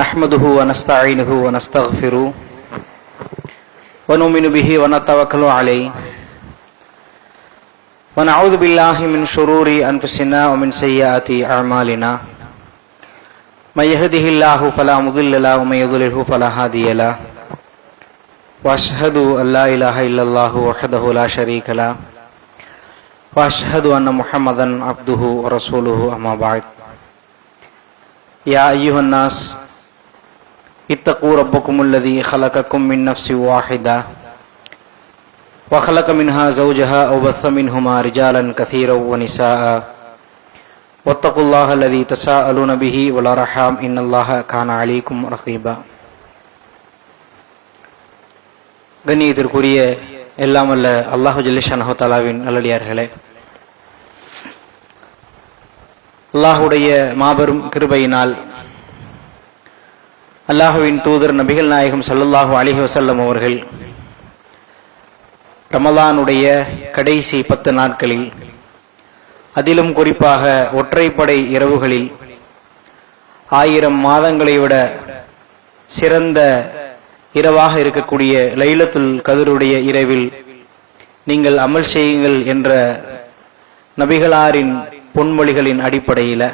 نحمده ونستعينه ونستغفره ونؤمن به ونتوكل عليه ونعوذ بالله من شرور أنفسنا ومن سيئات أعمالنا من يهده الله فلا مضل له ومن يضلله فلا هادي له وأشهد أن لا إله إلا الله وحده لا شريك له وأشهد أن محمدا عبده ورسوله أما بعد يا أيها الناس اتقوا ربكم الذي خلقكم من نفس واحدة وخلق منها زوجها وبث منهما رجالا كثيرا ونساء واتقوا الله الذي تساءلون به والأرحام إن الله كان عليكم رقيبا. கண்ணியத்திற்குரிய எல்லாம் அல்ல அல்லாஹு ஜல்லஷானஹு தஆலாவின் நல்லடியார்களே, அல்லாஹுடைய மாபெரும் கிருபையினால் அல்லாஹுவின் தூதர் நபிகள் நாயகம் ஸல்லல்லாஹு அலைஹி வஸல்லம் அவர்கள் ரமலானுடைய கடைசி 10 நாட்களில், அதிலும் குறிப்பாக ஒற்றைப்படை இரவுகளில் 1000 மாதங்களை விட சிறந்த இரவாக இருக்கக்கூடிய லைலத்துல் கத்ருடைய இரவில் நீங்கள் அமல் செய்யுங்கள் என்ற நபிகளாரின் பொன்மொழிகளின் அடிப்படையில்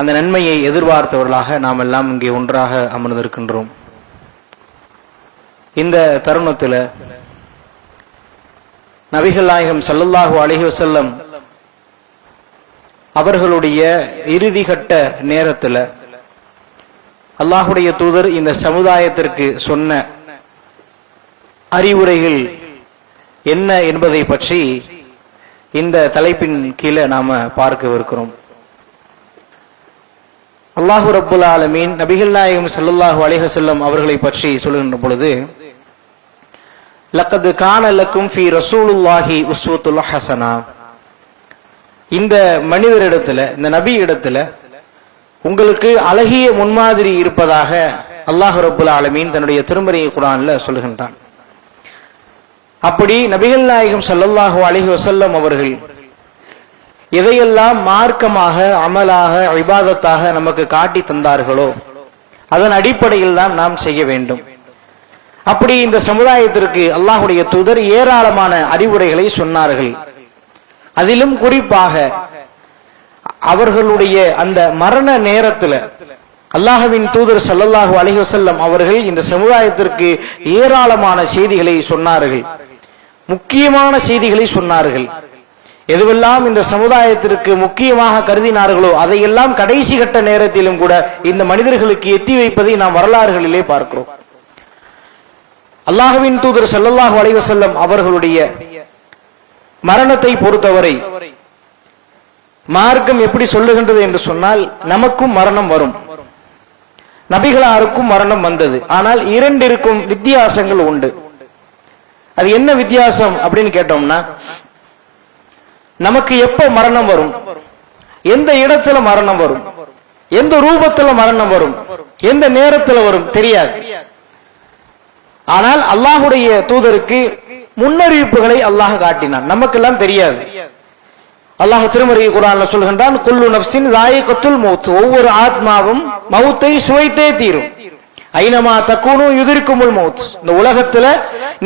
அந்த நன்மையை எதிர்பார்த்தவர்களாக நாம் எல்லாம் இங்கே ஒன்றாக அமர்ந்திருக்கின்றோம். இந்த தருணத்தில் நபிகள் நாயகம் ஸல்லல்லாஹு அலைஹி வஸல்லம் அவர்களுடைய இறுதிகட்ட நேரத்தில் அல்லாஹுடைய தூதர் இந்த சமுதாயத்திற்கு சொன்ன அறிவுரைகள் என்ன என்பதை பற்றி இந்த தலைப்பின் கீழே நாம பார்க்கவிருக்கிறோம். அல்லாஹு ரப்புல் ஆலமீன் நபிகள் நாயகம் ஸல்லல்லாஹு அலைஹி வஸல்லம் அவர்களை பற்றி சொல்லுகின்ற பொழுது, லக்கத் கான லக்கும் ஃபீ ரசூலுல்லாஹி உஸ்வத்துல் ஹஸனா, இந்த மனிதரிடத்துல, இந்த நபி இடத்துல உங்களுக்கு அழகிய முன்மாதிரி இருப்பதாக அல்லாஹு ரப்புல் ஆலமீன் தன்னுடைய திருமறை குர்ஆன்ல சொல்லுகின்றான். அப்படி நபிகள் நாயகம் ஸல்லல்லாஹு அலைஹி வஸல்லம் அவர்கள் எதையெல்லாம் மார்க்கமாக, அமலாக, இபாதத்தாக நமக்கு காட்டி தந்தார்களோ அதன் அடிப்படையில் தான் நாம் செய்ய வேண்டும். அப்படி இந்த சமுதாயத்திற்கு அல்லாஹுடைய தூதர் ஏராளமான அறிவுரைகளை சொன்னார்கள். அதிலும் குறிப்பாக அவர்களுடைய அந்த மரண நேரத்தில் அல்லாஹ்வின் தூதர் ஸல்லல்லாஹு அலைஹி வஸல்லம் அவர்கள் இந்த சமுதாயத்திற்கு ஏராளமான செய்திகளை சொன்னார்கள், முக்கியமான செய்திகளை சொன்னார்கள். எதுவெல்லாம் இந்த சமுதாயத்திற்கு முக்கியமாக கருதினார்களோ அதையெல்லாம் கடைசி கட்ட நேரத்திலும் கூட இந்த மனிதர்களுக்கு எத்தி வைப்பதை நாம் வரலாறுகளிலே பார்க்கிறோம். அல்லாஹ்வின் தூதர் ஸல்லல்லாஹு அலைஹி வஸல்லம் அவர்களுடைய மரணத்தை பொறுத்தவரை மார்க்கம் எப்படி சொல்லுகின்றது என்று சொன்னால், நமக்கும் மரணம் வரும், நபிகளாருக்கும் மரணம் வந்தது. ஆனால் இரண்டிற்கும் வித்தியாசங்கள் உண்டு. அது என்ன வித்தியாசம் அப்படின்னு கேட்டோம்னா, நமக்கு எப்ப மரணம் வரும், எந்த இடத்துல மரணம் வரும், எந்த ரூபத்துல மரணம் வரும், எந்த நேரத்துல வரும் தெரியாது. ஆனால் அல்லாஹுடைய தூதருக்கு முன்னறிவிப்புகளை அல்லாஹ் காட்டினான், நமக்கெல்லாம் தெரியாது. அல்லாஹ் திருமறை குர்ஆன்ல சொல்கின்றான், குல்லு நஃப்ஸின் ஸாயிகத்துல் மௌத், ஒவ்வொரு ஆத்மாவும் மௌத்தை சுவைத்தே தீரும். ஐனமா தக்கூனு யுதிர்குமுல் மௌத், இந்த உலகத்துல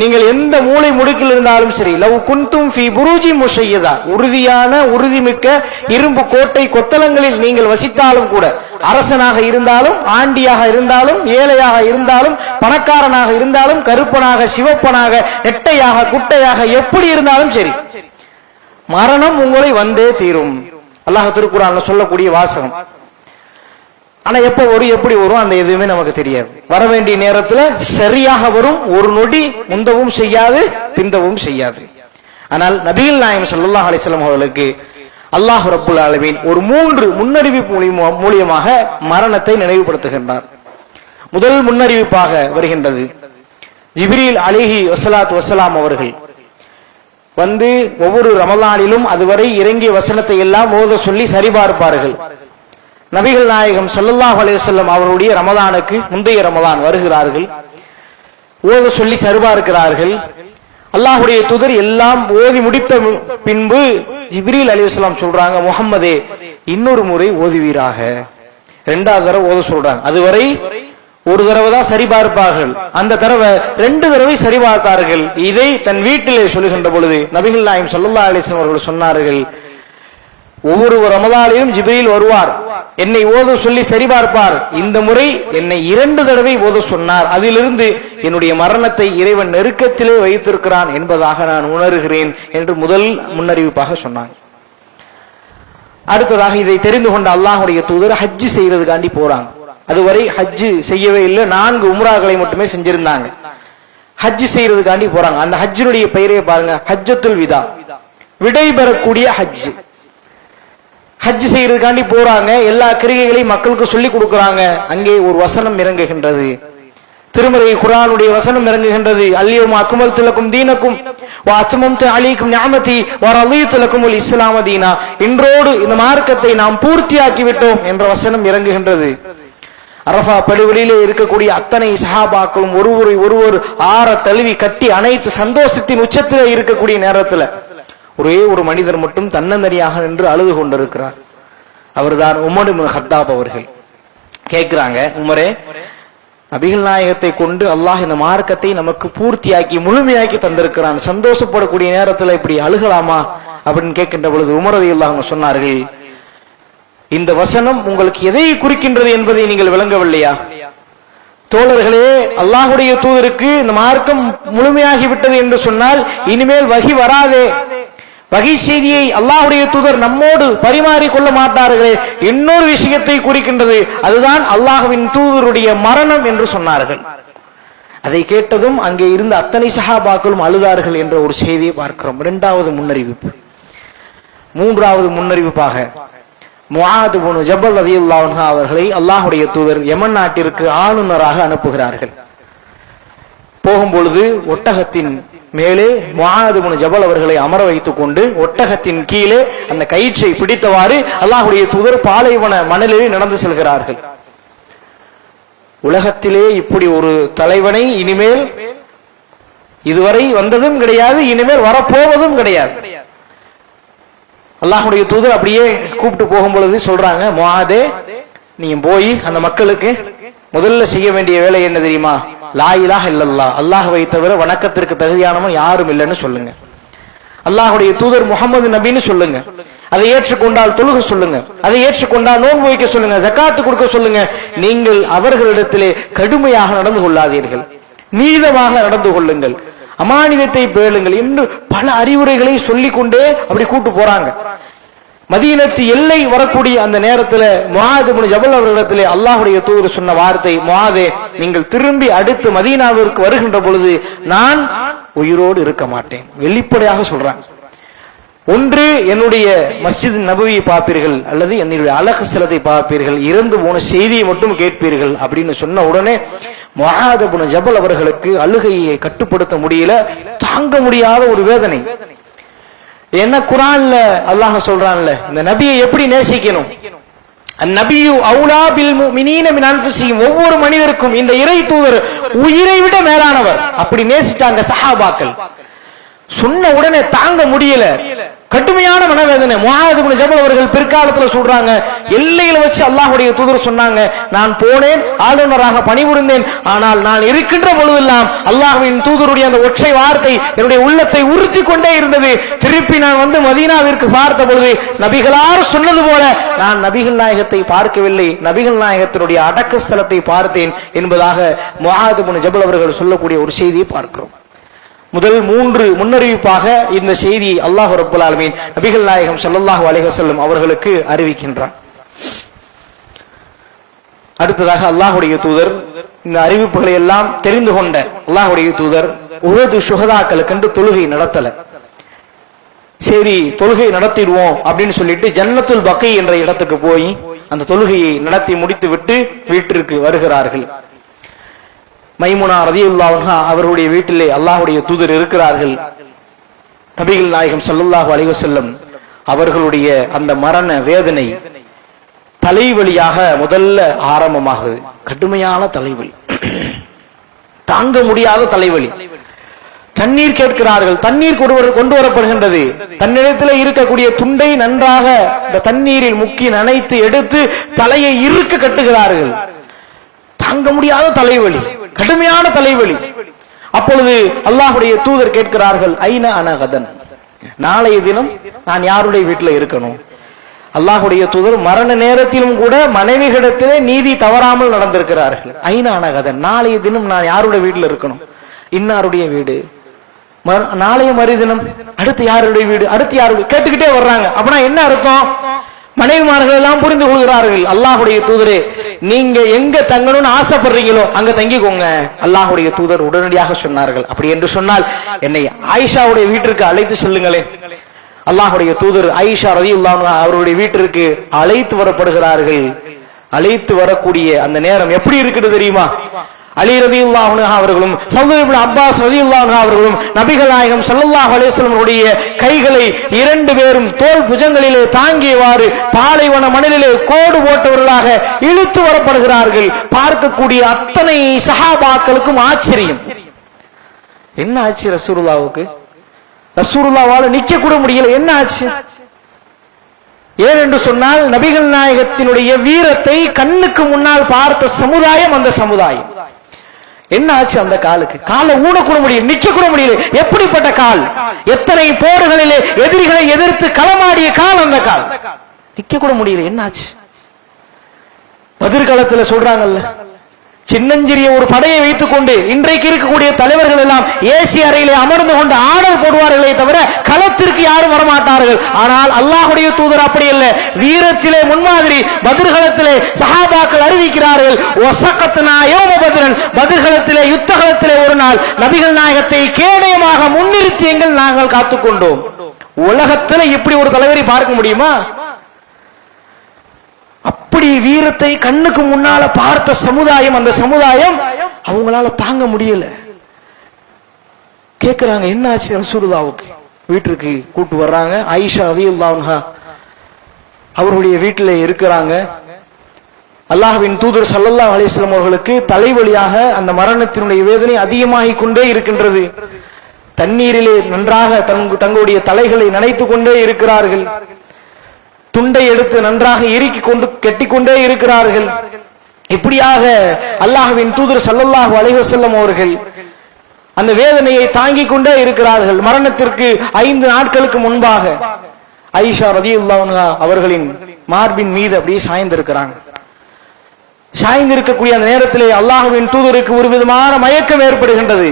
நீங்கள் எந்த மூலை முடுக்கில் இருந்தாலும் சரி, லவ் குன்தும் ஃபீ புரூஜி முஷையதா, உறுதியான உறுதிமிக்க இரும்பு கோட்டை கொத்தளங்களில் நீங்கள் வசித்தாலும் கூட, அரசனாக இருந்தாலும், ஆண்டியாக இருந்தாலும், ஏழையாக இருந்தாலும், பணக்காரனாக இருந்தாலும், கருப்பனாக, சிவப்பனாக, நெட்டையாக, குட்டையாக, எப்படி இருந்தாலும் சரி, மரணம் உங்களை வந்தே தீரும். அல்லாஹ் திருக்குர்ஆன்ல சொல்லக்கூடிய வாசகம். ஆனா எப்ப வரும், எப்படி வரும், அந்த எதுவுமே நமக்கு தெரியாது. வர வேண்டிய நேரத்துல சரியாக வரும், ஒரு நொடி முந்தவும் செய்யாது, பிந்தவும் செய்யாது. ஆனால் நபிகள் நாயகம் ஸல்லல்லாஹு அலைஹி வஸல்லம் அவர்களுக்கு அல்லாஹ் ரப்புல் ஆலமீன் ஒரு 3 முன்னறிவிப்பு மூலியமாக மரணத்தை நினைவுபடுத்துகின்றார். முதல் முன்னறிவிப்பாக வருகின்றது, ஜிப்ரீல் அலைஹி வஸலாத்து வஸலாம் அவர்கள் வந்து ஒவ்வொரு ரமலானிலும் அதுவரை இறங்கிய வசனத்தை எல்லாம் ஓத சொல்லி சரிபார்ப்பார்கள். நபிகள் நாயகம் ஸல்லல்லாஹு அலைஹி வஸல்லம் அவருடைய ரமலானுக்கு முந்தைய ரமலான் வருகிறார்கள், ஓத சொல்லி சரிபார்க்கிறார்கள். அல்லாஹுடைய தூதர் எல்லாம் ஓதி முடித்த பின்பு ஜிப்ரீல் அலைஹிஸ்ஸலாம் சொல்றாங்க, முஹம்மதே இன்னொரு முறை ஓதுவீராக, 2வது தடவை ஓத சொல்றாங்க. அதுவரை ஒரு தடவை தான் சரிபார்ப்பார்கள், அந்த தடவை 2 தடவை சரிபார்த்தார்கள். இதை தன் வீட்டிலே சொல்லுகின்ற பொழுது நபிகள் நாயகம் ஸல்லல்லாஹு அலைஹி வஸல்லம் அவர்கள் சொன்னார்கள், ஒவ்வொரு ரமலானிலும் ஜிப்ரீல் வருவார், என்னை ஓத சொல்லி சரிபார்ப்பார். இந்த முறை என்னை 2 தடவை ஓத சொன்னார். அதிலிருந்து என்னுடைய மரணத்தை இறைவன் நெருக்கத்திலே வைத்திருக்கிறான் என்பதாக நான் உணர்கிறேன் என்று முதல் முன்னறிவிப்பாக சொன்னாங்க. அடுத்ததாக இதை தெரிந்து கொண்ட அல்லாஹ்வுடைய தூதர் ஹஜ் செய்யறதுக்காண்டி போறாங்க. அதுவரை ஹஜ் செய்யவே இல்லை, 4 உம்ராக்களை மட்டுமே செஞ்சிருந்தாங்க. ஹஜ் செய்யறதுக்காண்டி போறாங்க. அந்த ஹஜ்ஜினுடைய பெயரே பாருங்க, ஹஜ்ஜத்துல் விதா, விடை பெறக்கூடிய ஹஜ். ஹஜ் செய்யறதுக்காண்டி போறாங்க, எல்லா கிரிகைகளையும் மக்களுக்கு சொல்லி கொடுக்கறாங்க. அங்கே ஒரு வசனம் இறங்குகின்றது, திருமறை குர்ஆனுடைய வசனம் இறங்குகின்றது. அல்யௌம அக்மல்து லக்கும் தீனக்கும் வ அத்மம்து அலைக்கும் நிஅமதி வ ரதீது லக்குமுல் இஸ்லாம தீனா. இன்றோடு இந்த மார்க்கத்தை நாம் பூர்த்தியாக்கி விட்டோம் என்ற வசனம் இறங்குகின்றது. அரஃபா படுவெளியிலே இருக்கக்கூடிய அத்தனை சஹாபாக்களும் ஒருவர் ஆற தழுவி கட்டி அனைத்து சந்தோஷத்தின் உச்சத்திலே இருக்கக்கூடிய நேரத்தில் ஒரே ஒரு மனிதர் மட்டும் தன்னந்தனியாக நின்று அழுது கொண்டிருக்கிறார். அவர்தான் உமர் இப்னு கத்தாப் அவர்கள். கேட்கிறாங்க, உமரே, நபிகள் நாயகத்தை கொண்டு அல்லாஹ் இந்த மார்க்கத்தை நமக்கு பூர்த்தியாக்கி முழுமையாக்கி தந்திருக்கிறான், சந்தோஷப்படக்கூடிய நேரத்தில் இப்படி அழுகலாமா அப்படின்னு கேட்கின்ற பொழுது உமர் ரலியல்லாஹு அன்ஹு சொன்னார்கள், இந்த வசனம் உங்களுக்கு எதை குறிக்கின்றது என்பதை நீங்கள் விளங்கவில்லையா? தோழர்களே, அல்லாஹுடைய தூதருக்கு இந்த மார்க்கம் முழுமையாகிவிட்டது என்று சொன்னால் இனிமேல் வஹி வராதே, வகை செய்தியை அல்லாஹ்வுடைய தூதர் நம்மோடு பரிமாறி கொள்ள மாட்டார்களே, இன்னொரு விஷயத்தை குறிக்கின்றது, அதுதான் அல்லாஹ்வின் தூதருடைய மரணம் என்று சொன்னார்கள். அதை கேட்டதும் அங்கே இருந்த அத்தனை சஹாபாக்களும் அழுதார்கள் என்ற ஒரு செய்தியை பார்க்கிறோம். 2வது முன்னறிவிப்பு. 3வது முன்னறிவிப்பாக முஆத் இப்னு ஜபல் ரலியல்லாஹு அன்ஹு அவர்களை அல்லாஹ்வுடைய தூதர் யமன் நாட்டிற்கு ஆளுநராக அனுப்புகிறார்கள். போகும்பொழுது ஒட்டகத்தின் மேலே முஆத் இப்னு ஜபல் அவர்களை அமர வைத்துக் கொண்டு ஒட்டகத்தின் கீழே அந்த கயிற்றை பிடித்தவாறு அல்லாஹ்வுடைய தூதர் பாலைவன மணலிலே நடந்து செல்கிறார்கள். உலகத்திலே இப்படி ஒரு தலைவனை இனிமேல் இதுவரை வந்ததும் கிடையாது, இனிமேல் வரப்போவதும் கிடையாது. அல்லாஹ்வுடைய தூதர் அப்படியே கூப்பிட்டு போகும் பொழுது சொல்றாங்க, முஆதே, நீங்க போய் அந்த மக்களுக்கு முதல்ல செய்ய வேண்டிய வேலை என்ன தெரியுமா? லா இலாஹ இல்லல்லாஹ், அல்லாஹ்வை தவிர வணக்கத்திற்கு தகுதியானவன் யாரும் இல்லைன்னு சொல்லுங்க. அல்லாஹ்வுடைய தூதர் முஹம்மது நபின்னு சொல்லுங்க. அதை ஏற்றுக்கொண்டால் தொழுக சொல்லுங்க, அதை ஏற்றுக்கொண்டால் நோன்பு வைக்க சொல்லுங்க, ஜகாத்து கொடுக்க சொல்லுங்க. நீங்கள் அவர்களிடத்திலே கடுமையாக நடந்து கொள்ளாதீர்கள், நீதமாக நடந்து கொள்ளுங்கள், அமானிதத்தை பேளுங்கள் என்று பல அறிவுரைகளை சொல்லிக் கொண்டே அப்படி கூட்டு போறாங்க. மதீனத்து எல்லை வரக்கூடிய அந்த நேரத்தில் முஆத் இப்னு ஜபல் அவர்களிடத்திலே அல்லாஹ்வுடைய தூதர் சொன்ன வார்த்தை, முஆதே, நீங்கள் திரும்பி அடுத்து மதீனாவிற்கு வருகின்ற பொழுது நான் உயிரோடு இருக்க மாட்டேன். வெளிப்படையாக சொல்றாங்க. ஒன்று என்னுடைய மஸ்ஜித் நபவியை பார்ப்பீர்கள், அல்லது என்னுடைய அலகு சிலத்தை பார்ப்பீர்கள், இறந்து போன செய்தியை மட்டும் கேட்பீர்கள் அப்படின்னு சொன்ன உடனே முஆத் இப்னு ஜபல் அவர்களுக்கு அழுகையை கட்டுப்படுத்த முடியல, தாங்க முடியாத ஒரு வேதனை. என்ன குர்ஆன்ல அல்லாஹ் சொல்றான்ல, இந்த நபியை எப்படி நேசிக்கணும்? அந்நபியு அவுலா பில் முஃமினீன மின் அன்ஃபுஸிஹிம், ஒவ்வொரு மனிதருக்கும் இந்த இறை தூதர் உயிரை விட மேலானவர். அப்படி நேசிட்டாங்க சஹாபாக்கள். சொன்ன உடனே தாங்க முடியல, கடுமையான மனவேதனை. முஆத் இப்னு ஜபல் அவர்கள் பிற்காலத்துல சொல்றாங்க, எல்லையில வச்சு அல்லாஹ்வுடைய தூதர் சொன்னாங்க, நான் போனேன், ஆளுநராக பணிபுரிந்தேன், ஆனால் நான் இருக்கின்ற பொழுதெல்லாம் அல்லாஹ்வின் தூதருடைய அந்த ஒற்றை வார்த்தை என்னுடைய உள்ளத்தை உறுத்தி கொண்டே இருந்தது. திருப்பி நான் வந்து மதீனாவிற்கு பார்த்த பொழுது நபிகளார் சொன்னது போல நான் நபிகள் நாயகத்தை பார்க்கவில்லை, நபிகள் நாயகத்தினுடைய அடக்க ஸ்தலத்தை பார்த்தேன் என்பதாக முஆத் இப்னு ஜபல் அவர்கள் சொல்லக்கூடிய ஒரு செய்தியை பார்க்கிறோம். முதல் 3 முன்னறிவிப்பாக இந்த செய்தியை அல்லாஹ் ரப்பல் ஆலமீன் நபிகள் நாயகம் ஸல்லல்லாஹு அலைஹி வஸல்லம் அவர்களுக்கு அறிவிக்கின்றார். அடுத்ததாக அல்லாஹ்வுடைய தூதர் இந்த அறிவிப்புகளை எல்லாம் தெரிந்து கொண்ட அல்லாஹ்வுடைய தூதர் உஹது ஷுஹதாக்களுக்கு தொழுகை நடத்தல. சரி, தொழுகை நடத்திடுவோம் அப்படின்னு சொல்லிட்டு ஜன்னத்துல் பக்கி என்ற இடத்துக்கு போய் அந்த தொழுகையை நடத்தி முடித்து விட்டு வீட்டிற்கு வருகிறார்கள். மைமுனா ரலியல்லாஹு அன்ஹா அவருடைய வீட்டிலே அல்லாஹ்வுடைய தூதர் இருக்கிறார்கள். நபிகள் நாயகம் ஸல்லல்லாஹு அலைஹி வஸல்லம் அவர்களுடைய அந்த மரண வேதனை தலைவலியாக முதல்ல ஆரம்பமாகுது. கடுமையான தலைவலி, தாங்க முடியாத தலைவலி. தண்ணீர் கேட்கிறார்கள். தண்ணீர் கொண்டு வரப்படுகின்றது. தன்னிடத்தில் இருக்கக்கூடிய துண்டை நன்றாக இந்த தண்ணீரில் முக்கி நனைத்து எடுத்து தலையை இறுக்க கட்டுகிறார்கள். தாங்க முடியாத தலைவலி, கடுமையான தலைவலி. அப்பொழுது அல்லாஹ்வுடைய தூதர் கேட்கிறார்கள், ஐன அனகதன், நாளைய தினம் நான் யாருடைய வீட்டில் இருக்கணும்? அல்லாஹ்வுடைய தூதர் மரண நேரத்திலும் கூட மனைவிகளிடத்திலே நீதி தவறாமல் நடந்திருக்கிறார்கள். ஐன அனகதன், நாளைய தினம் நான் யாருடைய வீட்டில் இருக்கணும்? இன்னாருடைய வீடு. நாளைய மறுதினம் அடுத்து யாருடைய வீடு, அடுத்து யாருடைய, கேட்டுக்கிட்டே வர்றாங்க. அப்படின்னா என்ன அர்த்தம்? மனைவிமார்கள் எல்லாம் புரிந்து கொள்கிறார்கள். அல்லாஹ்வுடைய தூதரே, நீங்க எங்க தங்கணும்னு ஆசைப்படுறீங்களோ அங்க தங்கிக்கோங்க. அல்லாஹ்வுடைய தூதர் உடனடியாக சொன்னார்கள், அப்படி என்று சொன்னால் என்னை ஆயிஷாவுடைய வீட்டிற்கு அழைத்து செல்லுங்களேன். அல்லாஹ்வுடைய தூதர் ஆயிஷா ரலியல்லாஹு அன்ஹா அவருடைய வீட்டிற்கு அழைத்து வரப்படுகிறார்கள். அழைத்து வரக்கூடிய அந்த நேரம் எப்படி இருக்குது தெரியுமா? அலி ரலியல்லாஹு அன்ஹு அவர்களும் ஃபதுல் இப்னு அப்பாஸ் ரலியல்லாஹு அன்ஹு அவர்களும் நபிகள் நாயகம் ஸல்லல்லாஹு அலைஹி வஸல்லம் உடைய கைகளை இரண்டு பேரும் தோள் புஜங்களிலே தாங்கியவாறு பாலைவன மணலிலே கோடு போட்டவர்களாக இழுத்து வரப்படுகிறார்கள். பார்க்கக்கூடிய அத்தனை சஹாபாக்களுக்கும் ஆச்சரியம். என்ன ஆச்சு ரசூலுல்லாஹ்வுக்கு? ரசூலுல்லாஹ்வால நிக்க கூட முடியல. என்ன ஆச்சு? ஏனென்று சொன்னால் நபிகள் நாயகத்தினுடைய வீரத்தை கண்ணுக்கு முன்னால் பார்த்த சமுதாயம் அந்த சமுதாயம். என்ன ஆச்சு? அந்த காலுக்கு காலை ஊனக்கூட முடியல, நிக்க கூட முடியல. எப்படிப்பட்ட கால்! எத்தனை போர்களிலே எதிரிகளை எதிர்த்து களமாடிய கால் அந்த கால். நிக்க கூட முடியல. என்ன ஆச்சு? பதிர்களத்துல சொல்றாங்கல்ல, சின்னஞ்சிறிய ஒரு படையை வைத்துக் கொண்டு இன்றைக்கு இருக்கக்கூடிய தலைவர்கள் எல்லாம் ஏசி அறையிலே அமர்ந்து கொண்டு ஆடல் போடுவார்களே தவிர களத்திற்கு யாரும் வரமாட்டார்கள். ஆனால் அல்லாஹ்வுடைய தூதர் அப்படி அல்ல. வீரத்திலே முன்மாதிரி. பதிர்களத்திலே சஹாபாக்கள் அறிவிக்கிறார்கள், வஸகத்னா யௌம பத்ரன், பதிர்களத்திலே யுத்தகலத்திலே ஒரு நாள் நபிகள் நாயகத்தை கேடயமாக முன்னிறுத்தி நாங்கள் காத்துக்கொண்டோம். உலகத்தில் இப்படி ஒரு தலைவரை பார்க்க முடியுமா? அப்படி வீரத்தை கண்ணுக்கு முன்னால பார்த்த சமுதாயம் அந்த சமுதாயம் அவங்களால தாங்க முடியல. கேக்குறாங்க, என்ன ஆச்சு ரசூலுல்லாஹ்வுக்கு? வீட்டுக்கு கூட்டு வர்றாங்க. ஆயிஷா ரலியல்லாஹு அன்ஹா அவருடைய வீட்டிலே இருக்கிறாங்க. அல்லாஹ்வின் தூதர் ஸல்லல்லாஹு அலைஹி வஸல்லம் அவர்களுக்கு தலைவலியாக அந்த மரணத்தினுடைய வேதனை அதிகமாகிக் கொண்டே இருக்கின்றது. தண்ணீரிலே நன்றாக தங்களுடைய தலைகளை நனைத்துக் கொண்டே இருக்கிறார்கள். துண்டை எடுத்து நன்றாக இறுக்கி கொண்டு கெட்டிக்கொண்டே இருக்கிறார்கள். இப்படியாக அல்லாஹ்வின் தூதர் ஸல்லல்லாஹு அலைஹி வஸல்லம் அவர்கள் அந்த வேதனையை தாங்கிக் கொண்டே இருக்கிறார்கள். மரணத்திற்கு 5 நாட்களுக்கு முன்பாக ஆயிஷா ரலியல்லாஹு அன்ஹா அவர்களின் மார்பின் மீது அப்படியே சாய்ந்திருக்கிறாங்க. சாய்ந்திருக்கக்கூடிய அந்த நேரத்திலே அல்லாஹ்வின் தூதருக்கு ஒரு விதமான மயக்கம் ஏற்படுகின்றது.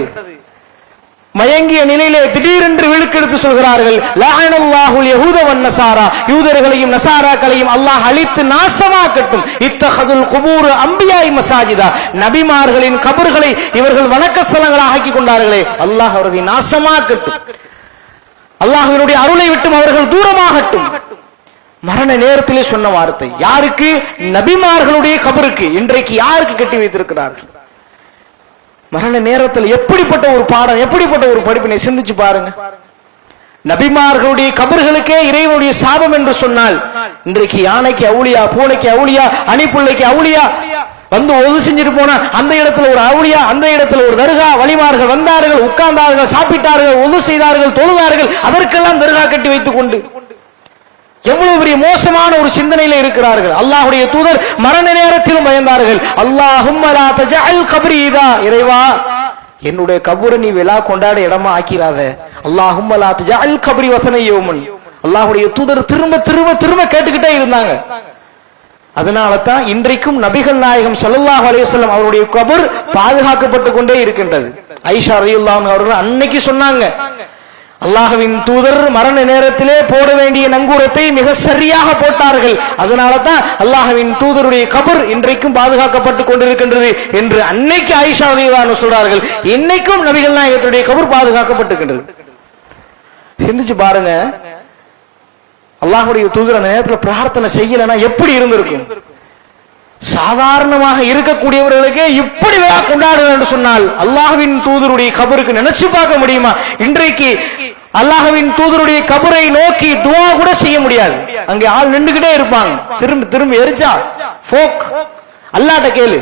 மயங்கிய நிலையிலே திடீரென்று விழுக்கெடுத்து சொல்கிறார்கள், லஅனல்லாஹுல் யஹூத வன் நஸாரா, யூதர்களையும் நஸாராக்களையும் அல்லாஹ் அழித்து நாசமாக்கட்டும். இத்தஹதுல் குபூர் அம்பியாய் மசாஜிதா, நபிமார்களின் கபர்களை இவர்கள் வணக்க ஸ்தலங்களாக ஆக்கி கொண்டார்களே, அல்லாஹ் அவர்களை நாசமாக்கட்டும். அல்லாஹ்வினுடைய அருளை விட்டும் அவர்கள் தூரமாகட்டும். மரண நேரத்திலே சொன்ன வார்த்தை யாருக்கு? நபிமார்களுடைய கபருக்கு. இன்றைக்கு யாருக்கு கட்டி வைத்திருக்கிறார்கள்? மரண நேரத்தில் எப்படிப்பட்ட ஒரு பாடம், எப்படிப்பட்ட ஒரு படிப்பினை சிந்திச்சு பாருங்க. நபிமார்களுடைய கபர்களுக்கே இறைவனுடைய சாபம் என்று சொன்னால், இன்றைக்கு யானைக்கு அவுளியா, பூனைக்கு அவுளியா, அணிப்புள்ளைக்கு அவுளியா வந்து ஒது செஞ்சுட்டு போனா அந்த இடத்துல ஒரு அவுளியா, அந்த இடத்துல ஒரு தர்கா. வழிமார்கள் வந்தார்கள், உட்கார்ந்தார்கள், சாப்பிட்டார்கள், ஒது செய்தார்கள், தொழுதார்கள். அதற்கெல்லாம் தர்கா கட்டி வைத்துக் கொண்டு எவ்வளவு பெரிய மோசமான ஒரு சிந்தனையில இருக்கிறார்கள். அல்லாஹ்வுடைய தூதர் மரண நேரத்திலும் பயந்தார்கள். அல்லாஹும்ம லா தஜஅல் கப்ரி இதா, இறைவா என்னுடைய கபரை நீ விழா கொண்டாட இடமா ஆக்கிராத. அல்லாஹும்ம லா தஜஅல் கப்ரி வஸன யௌமன். அல்லாஹ்வுடைய தூதர் திரும்ப திரும்ப திரும்ப கேட்டுக்கிட்டே இருந்தாங்க. அதனால தான் இன்றைக்கும் நபிகள் நாயகம் ஸல்லல்லாஹு அலைஹி வஸல்லம் அவருடைய கபர் பாதுகாக்கப்பட்டு கொண்டே இருக்கின்றது. ஆயிஷா ரலியல்லாஹு அன்ஹா அவர்கள் அன்னைக்கு சொன்னாங்க, அல்லாஹ்வின் தூதர் மரண நேரத்திலே போட வேண்டிய நங்கூரத்தை மிக சரியாக போட்டார்கள். அதனால தான் அல்லாஹ்வின் தூதருடைய கபர் இன்றைக்கும் பாதுகாக்கப்பட்டு கொண்டிருக்கின்றது என்று அன்னைக்கு ஆயிஷா ரலியல்லாஹு அன்ஹா சொல்றார்கள். இன்னைக்கும் நபிகள் நாயகத்துடைய கபர் பாதுகாக்கப்பட்டிருக்கின்றது. சிந்திச்சு பாருங்க, அல்லாஹ்வுடைய தூதர் அந்த நேரத்தில் பிரார்த்தனை செய்யலன்னா எப்படி இருந்திருக்கும்? சாதாரணமாக இருக்கக்கூடியவர்களுக்கே இப்படி விழா கொண்டாடுகள் என்று சொன்னால் அல்லாஹ்வின் தூதருடைய கபருக்கு நினைச்சு பார்க்க முடியுமா? இன்றைக்கு அல்லாஹ்வின் தூதருடைய கபரை நோக்கி துஆ கூட செய்ய முடியாது. அங்கே ஆள் நின்றுகிட்டே இருப்பாங்க. திரும்ப திரும்ப எரிச்சா போக் அல்லாஹ்ட்ட கேளு.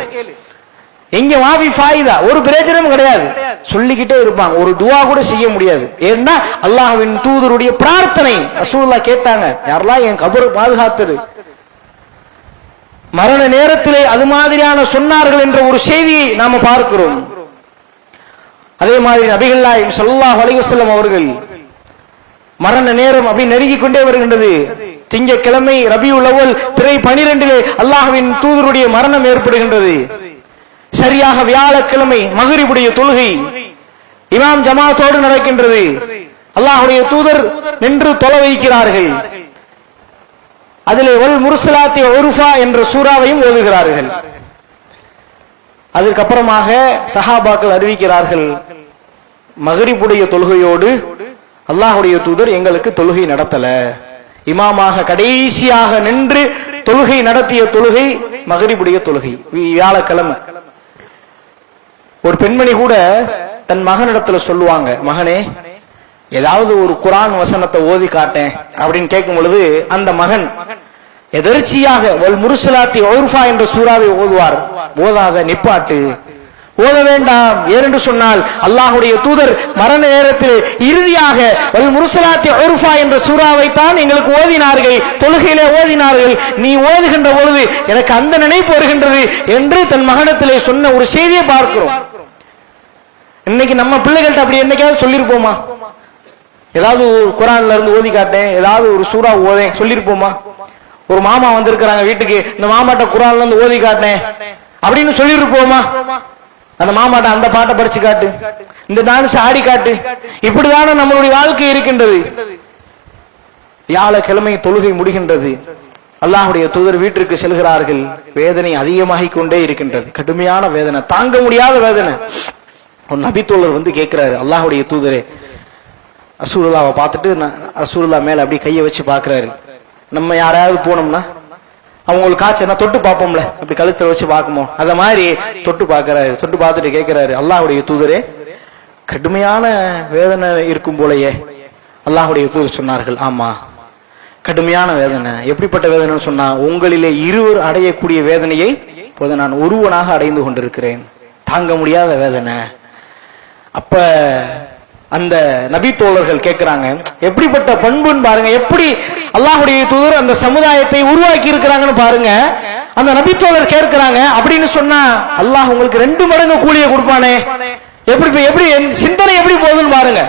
எங்க மாஃபி ஃபாயிதா, ஒரு பிரயோஜனமும் கிடையாது. சொல்லிக்கிட்டே இருப்பாங்க, ஒரு துவா கூட செய்ய முடியாது. ஏன்னா அல்லாஹ்வின் தூதருடைய பிரார்த்தனை. ரசூலுல்லாஹ் கேட்டாங்க, யாரெல்லாம் என் கபரை பாதுகாத்துரு, மரண நேரத்திலே அது மாதிரியான சொன்னார்கள் என்ற ஒரு செய்தியை நாம பார்க்கிறோம். அதே மாதிரி நபிகள் நாயகம் ஸல்லல்லாஹு அலைஹி வஸல்லம் அவர்கள் மரண நேரம் அப்படி நெருங்கிக் கொண்டே வருகின்றது. திங்கட்கிழமை ரபியுல் அவ்வல் பிறை 12 அல்லாஹ்வின் தூதருடைய மரணம் ஏற்படுகின்றது. சரியாக வியாழக்கிழமை மக்ரிபுடைய தொழுகை இமாம் ஜமாத்தோடு நடக்கின்றது. அல்லாஹ்வுடைய தூதர் நின்று தொலை வைக்கிறார்கள். அதிலே வல் முர்சலாத்தி உர்ஃபா என்ற சூறாவையும் ஓதுகிறார்கள். அதற்கப்புறமாக சஹாபாக்கள் அறிவிக்கிறார்கள், மக்ரிபுடைய தொழுகையோடு அல்லாஹ்வுடைய தூதர் எங்களுக்கு தொழுகை நடத்தல. இமாமாக கடைசியாக நின்று தொழுகை நடத்திய தொழுகை மக்ரிபுடைய தொழுகை வியாழக்கிழமை. ஒரு பெண்மணி கூட தன் மகனிடத்துல சொல்லுவாங்க, மகனே ஏதாவது ஒரு குர்ஆன் வசனத்தை ஓதி காட்டேன் அப்படின்னு கேட்கும் பொழுது அந்த மகன் எதர்ச்சியாக வல் முர்சலாத்தி உர்ஃபா என்ற சூறாவை ஓதுவார். ஓதாத, நிப்பாட்டு, ஓத வேண்டாம். ஏனென்று சொன்னால் அல்லாஹ்வுடைய தூதர் மரண நேரத்தில் இறுதியாக வல் முர்சலாத்தி உர்ஃபா என்ற சூறாவை தான் எங்களுக்கு ஓதினார்கள், தொழுகையிலே ஓதினார்கள். நீ ஓதுகின்ற பொழுது எனக்கு அந்த நினைப்பு வருகின்றது என்று தன் மகனத்திலே சொன்ன ஒரு செய்தியை பார்க்கிறோம். இன்னைக்கு நம்ம பிள்ளைகள்ட்ட அப்படி என்னைக்காவது சொல்லிருப்போமா? ஏதாவது குர்ஆன்ல இருந்து ஓதி காட்டேன், ஏதாவது ஒரு சூறா ஓதேன் சொல்லிருப்போமா? ஒரு மாமா வந்திருக்கிறாங்க வீட்டுக்கு, இந்த மாமாட்ட குர்ஆன்ல இருந்து ஓதி காட்டேன் அப்படின்னு சொல்லிருப்போமா? அந்த மாமாட்ட அந்த பாட்டை படிச்சு காட்டு, இந்த டான்ஸ் ஆடி காட்டு, இப்படிதான நம்மளுடைய வாழ்க்கை இருக்கின்றது. வியாழக்கிழமை தொழுகை முடிகின்றது. அல்லாஹ்வுடைய தூதர் வீட்டிற்கு செல்கிறார்கள். வேதனை அதிகமாகிக் கொண்டே இருக்கின்றது. கடுமையான வேதனை, தாங்க முடியாத வேதனை. ஒரு நபித்தோழர் வந்து கேட்கிறாரு, அல்லாஹ்வுடைய தூதரே, ரசூலுல்லாஹ்வை பார்த்துட்டு ரசூலுல்லாஹ் மேல அப்படி கையை வச்சு பாக்குறாரு. நம்ம யாராவது போனோம்னா அவங்களுக்கு காய்ச்சல் தொட்டு பார்ப்போம்ல, அப்படி கழுத்துல வச்சு பார்க்குமோ அத மாதிரி தொட்டு பார்க்கிறாரு. தொட்டு பார்த்துட்டு கேட்கிறாரு, அல்லாஹ்வுடைய தூதரே, கடுமையான வேதனை இருக்கும் போலயே. அல்லாஹ்வுடைய தூதர் சொன்னார்கள், ஆமா கடுமையான வேதனை. எப்படிப்பட்ட வேதனை சொன்னா, உங்களிலே இருவர் அடையக்கூடிய வேதனையை இப்போது நான் ஒருவனாக அடைந்து கொண்டிருக்கிறேன். தாங்க முடியாத வேதனை. அப்ப அந்த நபி தோழர்கள் கேட்கிறாங்க, எப்படிப்பட்ட பண்புன்னு பாருங்க, எப்படி அல்லாஹ்வுடைய தூதர் அந்த சமுதாயத்தை உருவாக்கி இருக்கிறாங்கன்னு பாருங்க. அந்த நபி தோழர் கேட்கிறாங்க, அப்படின்னு சொன்னா அல்லாஹ் உங்களுக்கு 2 மடங்கு கூலியை கொடுப்பானே. எப்படி சிந்தனை எப்படி போகுதுன்னு பாருங்க.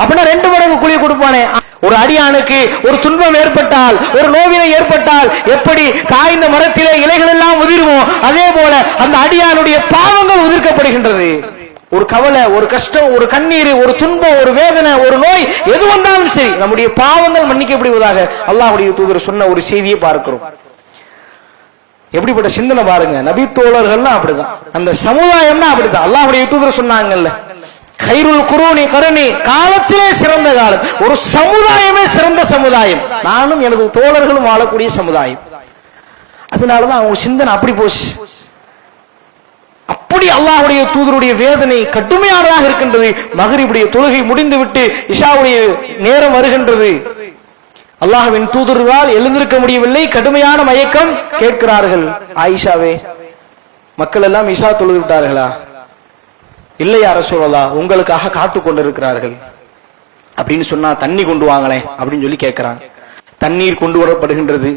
அப்படின்னா 2 மடங்கு கூலியை கொடுப்பானே. ஒரு அடியானுக்கு ஒரு துன்பம் ஏற்பட்டால், ஒரு நோவினை ஏற்பட்டால் எப்படி காய்ந்த மரத்திலே இலைகள் எல்லாம் உதிருமோ, அதே போல அந்த அடியானுடைய பாவங்கள் உதிர்க்கப்படுகின்றது. ஒரு கவலை, ஒரு கஷ்டம், ஒரு கண்ணீர், ஒரு துன்பம், ஒரு வேதனை, ஒரு நோய் எது வந்தாலும் சரி நம்முடைய பாவங்கள் மன்னிக்கப்படுவதாக அல்லாஹ்வுடைய தூதர் சொன்ன ஒரு செய்தியை பார்க்கிறோம். எப்படிப்பட்ட சிந்தனை பாருங்க. நபி தோழர்கள்னா அப்படிதான், அந்த சமுதாயம்னா அப்படிதான். அல்லாஹ்வுடைய தூதர் சொன்னாங்கல்ல, கைருல் குரூனி கருணி, காலத்திலே சிறந்த காலம். ஒரு சமுதாயமே சிறந்த சமுதாயம் நானும் எனது தோழர்களும் வாழக்கூடிய சமுதாயம். அதனாலதான் அவங்க சிந்தனை அப்படி போச்சு. அப்படி அல்லாஹ்வுடைய தூதருடைய வேதனை கடுமையானதாக இருக்கின்றது. மக்ரிபுடைய தொழுகை முடிந்து விட்டு இஷாவுடைய நேரம் வருகின்றது. அல்லாஹ்வின் தூதரால் எழுந்திருக்க முடியவில்லை, கடுமையான மயக்கம். கேட்கிறார்கள், ஆயிஷாவே, மக்கள் எல்லாம் இஷா தொழுது விட்டார்களா? இல்லை யா ரசூலல்லாஹ், உங்களுக்காக காத்து கொண்டிருக்கிறார்கள். அப்படின்னு சொன்னா தண்ணி கொண்டு வாங்களேன் அப்படின்னு சொல்லி கேட்கிறாங்க. தண்ணீர் கொண்டு வரப்படுகின்றது.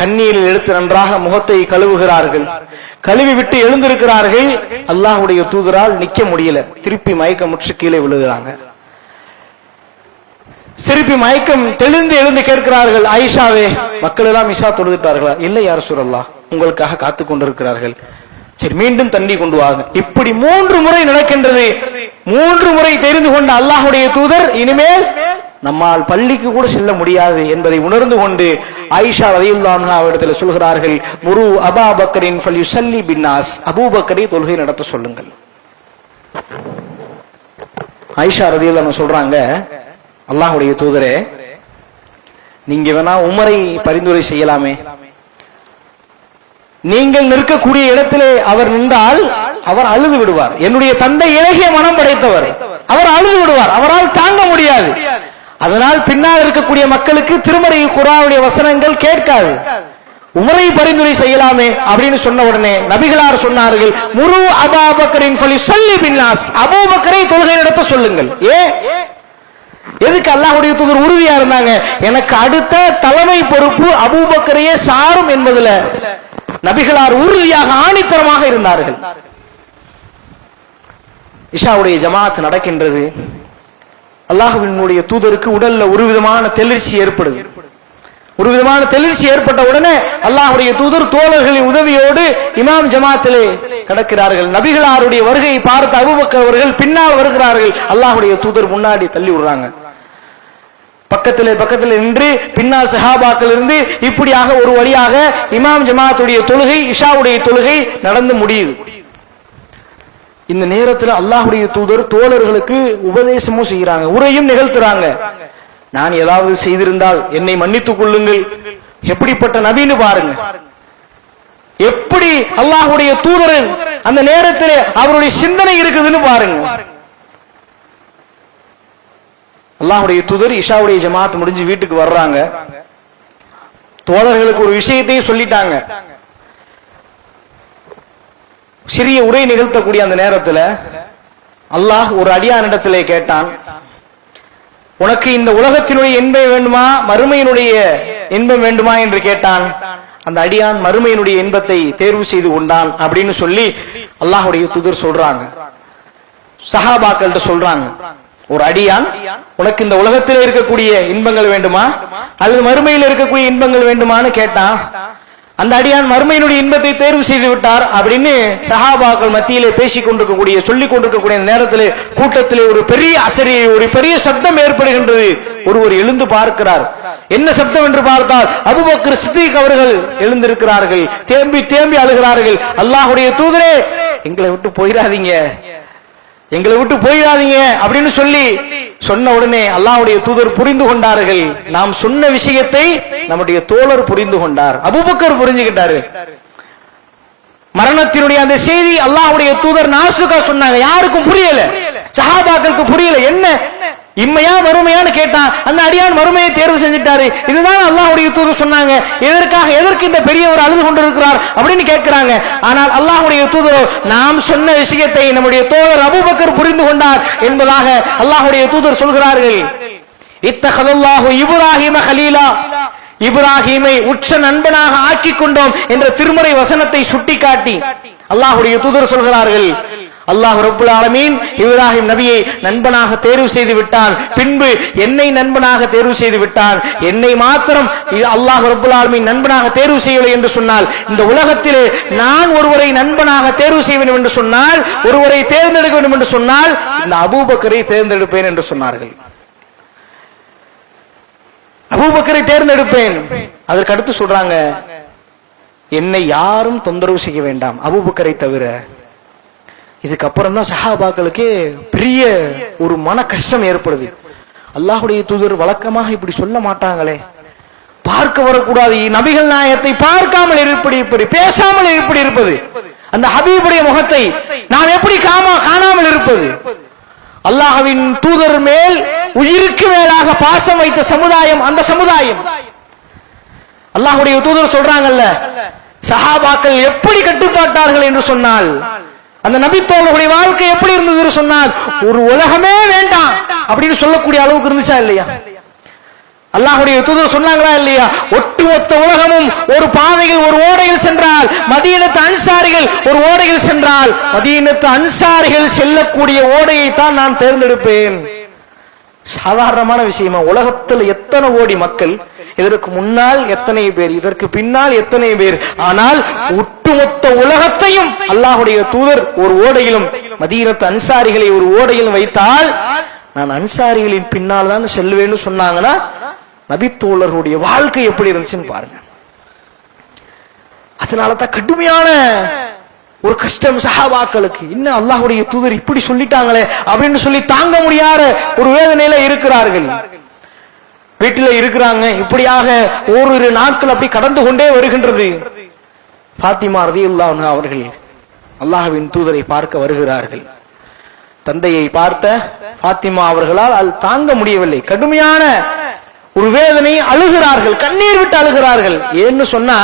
தண்ணீரில் எடுத்து நன்றாக முகத்தை கழுவுகிறார்கள். கழுவி விட்டு எழுந்திருக்கிறார்கள். அல்லாஹ்வுடைய தூதரால் நிக்க முடியல, திருப்பி மயக்கமுற்று கீழே விழுகிறாங்க. திருப்பி மயக்கம் தெளிந்து எழுந்து கேட்கிறார்கள், ஆயிஷாவே, மக்கள் எல்லாம் இஷா தொழுதுட்டார்களா? இல்லை யா ரசூலல்லாஹ், உங்களுக்காக காத்து கொண்டிருக்கிறார்கள். சரி, மீண்டும் தண்ணி கொண்டு வாங்க. இப்படி 3 முறை நடக்கின்றது. 3 முறை தெரிந்து கொண்ட அல்லாஹ்வுடைய தூதர் இனிமேல் நம்மால் பள்ளிக்கு கூட செல்ல முடியாது என்பதை உணர்ந்து கொண்டு ஆயிஷா ரலியல்லாஹு அன்ஹா இடத்துல சொல்கிறார்கள், முரு அபா பக்கரின் ஃபல்யுஸல்லி பின்னாஸ், அபூபக்கரை தொழுகை நடத்த சொல்லுங்கள். ஆயிஷா ரலியல்லாஹு அன்ஹா சொல்றாங்க, அல்லாஹ்வுடைய தூதரே, நீங்க வேணா உமரை பரிந்துரை செய்யலாமே. நீங்கள் நிற்கக்கூடிய இடத்திலே அவர் நின்றால் அவர் அழுது விடுவார். என்னுடைய தந்தை இலகிய மனம் படைத்தவர், அவர் அழுது விடுவார், அவரால் தாங்க முடியாது. அதனால் பின்னால் இருக்கக்கூடிய மக்களுக்கு திருமறை குர்ஆனுடைய வசனங்கள் கேட்காது. உமரை பரிந்துரை செய்யலாமே அப்படின்னு சொன்ன உடனே நபிகளார் சொன்னார்கள், முரு அபூபக்கரின் ஃபலிஸல்லி பின்னாஸ், அபூபக்கரை தொழுகை நடத்த சொல்லுங்கள். எதுக்கு அல்லாஹ்வுடைய தூதர் உறுதியா இருந்தாங்க? எனக்கு அடுத்த தலைமை பொறுப்பு அபூபக்கரையே சாரும் என்பதுல நபிகளார் உறுதியாக ஆணித்தரமாக இருந்தார்கள். இஷாவுடைய ஜமாத் நடக்கின்றது. அல்லாஹ்வினுடைய தூதருக்கு உடல்ல ஒரு விதமான தெளிர்ச்சி ஏற்படுது. ஒரு விதமான தெளிர்ச்சி ஏற்பட்ட உடனே அல்லாஹ்வுடைய தூதர் தோழர்களின் உதவியோடு இமாம் ஜமாத்திலே கடக்கிறார்கள். நபிகளாருடைய வருகையை பார்த்த அபூபக்கர் அவர்கள் பின்னால் வருகிறார்கள். அல்லாஹ்வுடைய தூதர் முன்னாடி தள்ளி விடுறாங்க. பக்கத்திலே நின்று பின்னால் சஹாபாக்கள் இருந்து இப்படியாக ஒரு வழியாக இமாம் ஜமாத்துடைய தொழுகை, இஷாவுடைய தொழுகை நடந்து முடியுது. இந்த நேரத்தில் அல்லாஹ்வுடைய தூதர் தோழர்களுக்கு உபதேசமும் செய்யறாங்க, உரையும் நிகழ்த்துறாங்க. நான் ஏதாவது செய்திருந்தால் என்னை மன்னித்துக் கொள்ளுங்கள். எப்படிப்பட்ட நபின்னு பாருங்க. எப்படி அல்லாஹ்வுடைய தூதரின் அந்த நேரத்தில் அவருடைய சிந்தனை இருக்குதுன்னு பாருங்க. அல்லாஹ்வுடைய தூதர் இஷாவுடைய ஜமாத் முடிஞ்சு வீட்டுக்கு வர்றாங்க. தோழர்களுக்கு ஒரு விஷயத்தையும் சொல்லிட்டாங்க. சிறிய உரை நிகழ்த்தக்கூடிய அந்த நேரத்தில் அல்லாஹ் ஒரு அடியானிடத்திலே கேட்டான், உனக்கு இந்த உலகத்தினுடைய இன்பம் வேண்டுமா மறுமையினுடைய இன்பம் வேண்டுமா என்று கேட்டான். அந்த அடியான் மறுமையினுடைய இன்பத்தை தேர்வு செய்து கொண்டான் அப்படின்னு சொல்லி அல்லாஹ்வுடைய தூதர் சொல்றாங்க. சஹாபாக்கள்கிட்ட சொல்றாங்க, ஒரு அடியான் உனக்கு இந்த உலகத்தில் இருக்கக்கூடிய இன்பங்கள் வேண்டுமா அல்லது மறுமையில் இருக்கக்கூடிய இன்பங்கள் வேண்டுமான்னு கேட்டான். அந்த அடியான் மறுமையினுடைய இன்பத்தை தேர்வு செய்து விட்டார் அப்படின்னு சஹாபாக்கள் மத்தியிலே பேசிக் கொண்டிருக்கக்கூடிய சொல்லிக் கொண்டிருக்கக்கூடிய நேரத்தில் கூட்டத்திலே ஒரு பெரிய அசரியை, ஒரு பெரிய சப்தம் ஏற்படுகின்றது. ஒருவர் எழுந்து பார்க்கிறார். என்ன சப்தம் என்று பார்த்தால் அபூபக்கர் சித்திக் அவர்கள் எழுந்திருக்கிறார்கள். தேம்பி தேம்பி அழுகிறார்கள். அல்லாஹ்வுடைய தூதரே, எங்களை விட்டு போயிடாதீங்க, எங்களை விட்டு போயிடாதீங்க அப்படின்னு சொல்லி சொன்ன உடனே அல்லாஹ்வுடைய தூதர் புரிந்து கொண்டார்கள். நாம் சொன்ன விஷயத்தை நம்முடைய தோழர் புரிந்து கொண்டார். அபூபக்கர் புரிஞ்சுக்கிட்டாரு. மரணத்தினுடைய அந்த செய்தி அல்லாஹ்வுடைய தூதர் நாசுகா சொன்னாங்க. யாருக்கும் புரியல, சஹாபாக்களுக்கு புரியல. என்ன இம்மையா மறுமையான்னு கேட்டான். அந்த அடியான் மறுமையை தேர்வு செஞ்சிட்டாரு. இதுதான் அல்லாஹ்வுடைய தூதர் சொன்னாங்க. எதற்கு இந்த பெரியவர் அழுது கொண்டிருக்கிறார் அப்படின்னு கேட்கிறாங்க. ஆனால் அல்லாஹ்வுடைய தூதரோ நாம் சொன்ன விஷயத்தை நம்முடைய தோழர் அபூபக்கர் புரிந்து கொண்டார் என்பதாக அல்லாஹ்வுடைய தூதர் சொல்கிறார்கள். இத்தகல்லாஹு இப்ராஹீம கலீலா, இப்ராஹீமை உச்ச நண்பனாக ஆக்கி கொண்டோம் என்ற திருமறை வசனத்தை சுட்டிக்காட்டி அல்லாஹ்வுடைய தூதர் சொல்கிறார்கள், அல்லாஹ் ரப்புல் ஆலமீன் இப்ராஹிம் நபியை நண்பனாக தேர்வு செய்து விட்டான். பின்பு என்னை நண்பனாக தேர்வு செய்து விட்டான். என்னை மாத்திரம் அல்லாஹ் ரப்புல் ஆலமீன் நண்பனாக தேர்வு செய்யவில்லை என்று சொன்னால், இந்த உலகத்திலே நான் ஒருவரை நண்பனாக தேர்வு செய்ய வேண்டும் என்று சொன்னால், ஒருவரை தேர்ந்தெடுக்க வேண்டும் என்று சொன்னால் இந்த அபூபக்கரை தேர்ந்தெடுப்பேன் என்று சொன்னார்கள். அபூபக்கரை தேர்ந்தெடுப்பேன். அதற்கு அடுத்து சொல்றாங்க, என்னை யாரும் தொந்தரவு செய்ய வேண்டாம் அபூபக்கரை தவிர. இதுக்கப்புறம் தான் சஹாபாக்களுக்கு பெரிய ஒரு மன கஷ்டம் ஏற்படுது. அல்லாஹ்வுடைய தூதர் வழக்கமாக இப்படி சொல்ல மாட்டாங்களே, பார்க்க வரக்கூடாது நபிகள் நாயகத்தை பார்க்காமல் எப்படி பேசாமல் எப்படி இருப்பது, அந்த ஹபீபுடைய முகத்தை நாம் எப்படி காணாமல் இருப்பது. அல்லாஹ்வின் தூதர் மேல் உயிருக்கு மேலாக பாசம் வைத்த சமுதாயம் அந்த சமுதாயம். அல்லாஹ்வுடைய தூதர் சொல்றாங்கல்ல, சஹாபாக்கள் எப்படி கட்டுப்பாட்டார்கள் என்று சொன்னால், அந்த நபித்தோழர்களுடைய வாழ்க்கை எப்படி இருந்தது சொன்னால், ஒரு உலகமே வேண்டாம் அப்படின்னு சொல்லக்கூடிய அளவுக்கு இருந்துச்சா இல்லையா? அல்லாஹ்வுடைய தூதர் சொன்னாங்களா இல்லையா? ஒட்டுமொத்த உலகமும் ஒரு பாதையில் ஒரு ஓடையில் சென்றால், மதீனத்து அன்சாரிகள் ஒரு ஓடையில் சென்றால், மதீனத்து அன்சாரிகள் செல்லக்கூடிய ஓடையை தான் நான் தேர்ந்தெடுப்பேன். சாதாரணமான விஷயமா? உலகத்தில் எத்தனை கோடி மக்கள், இதற்கு முன்னால் எத்தனை பேர், இதற்கு பின்னால் எத்தனை பேர், ஆனால் ஒட்டுமொத்த உலகத்தையும் அல்லாஹ்வுடைய தூதர் ஒரு ஓடையிலும் மதீனத்து அன்சாரிகளை ஒரு ஓடையிலும் வைத்தால் நான் அன்சாரிகளின் பின்னால் தான் செல்வேன்னு சொன்னாங்கன்னா நபித்தோழர்களுடைய வாழ்க்கை எப்படி இருந்துச்சுன்னு பாருங்க. அதனாலதான் கடுமையான ஒரு கஷ்டம் சஹாபாக்களுக்கு. இன்னும் அல்லாஹ்வுடைய தூதர் இப்படி சொல்லிட்டாங்களே அப்படின்னு சொல்லி தாங்க முடியாத ஒரு வேதனையில இருக்கிறார்கள். வீட்டில் இருக்கிறாங்க. இப்படியாக ஓரிரு நாட்கள் அப்படி கடந்து கொண்டே வருகின்றது. ஃபாத்திமா ரலியல்லாஹு அன்ஹா அவர்கள் அல்லாஹ்வின் தூதரை பார்க்க வருகிறார்கள். தந்தையை பார்த்த ஃபாத்திமா அவர்களால் அது தாங்க முடியவில்லை. கடுமையான ஒரு வேதனை, அழுகிறார்கள், கண்ணீர் விட்டு அழுகிறார்கள். ஏன்னு சொன்னா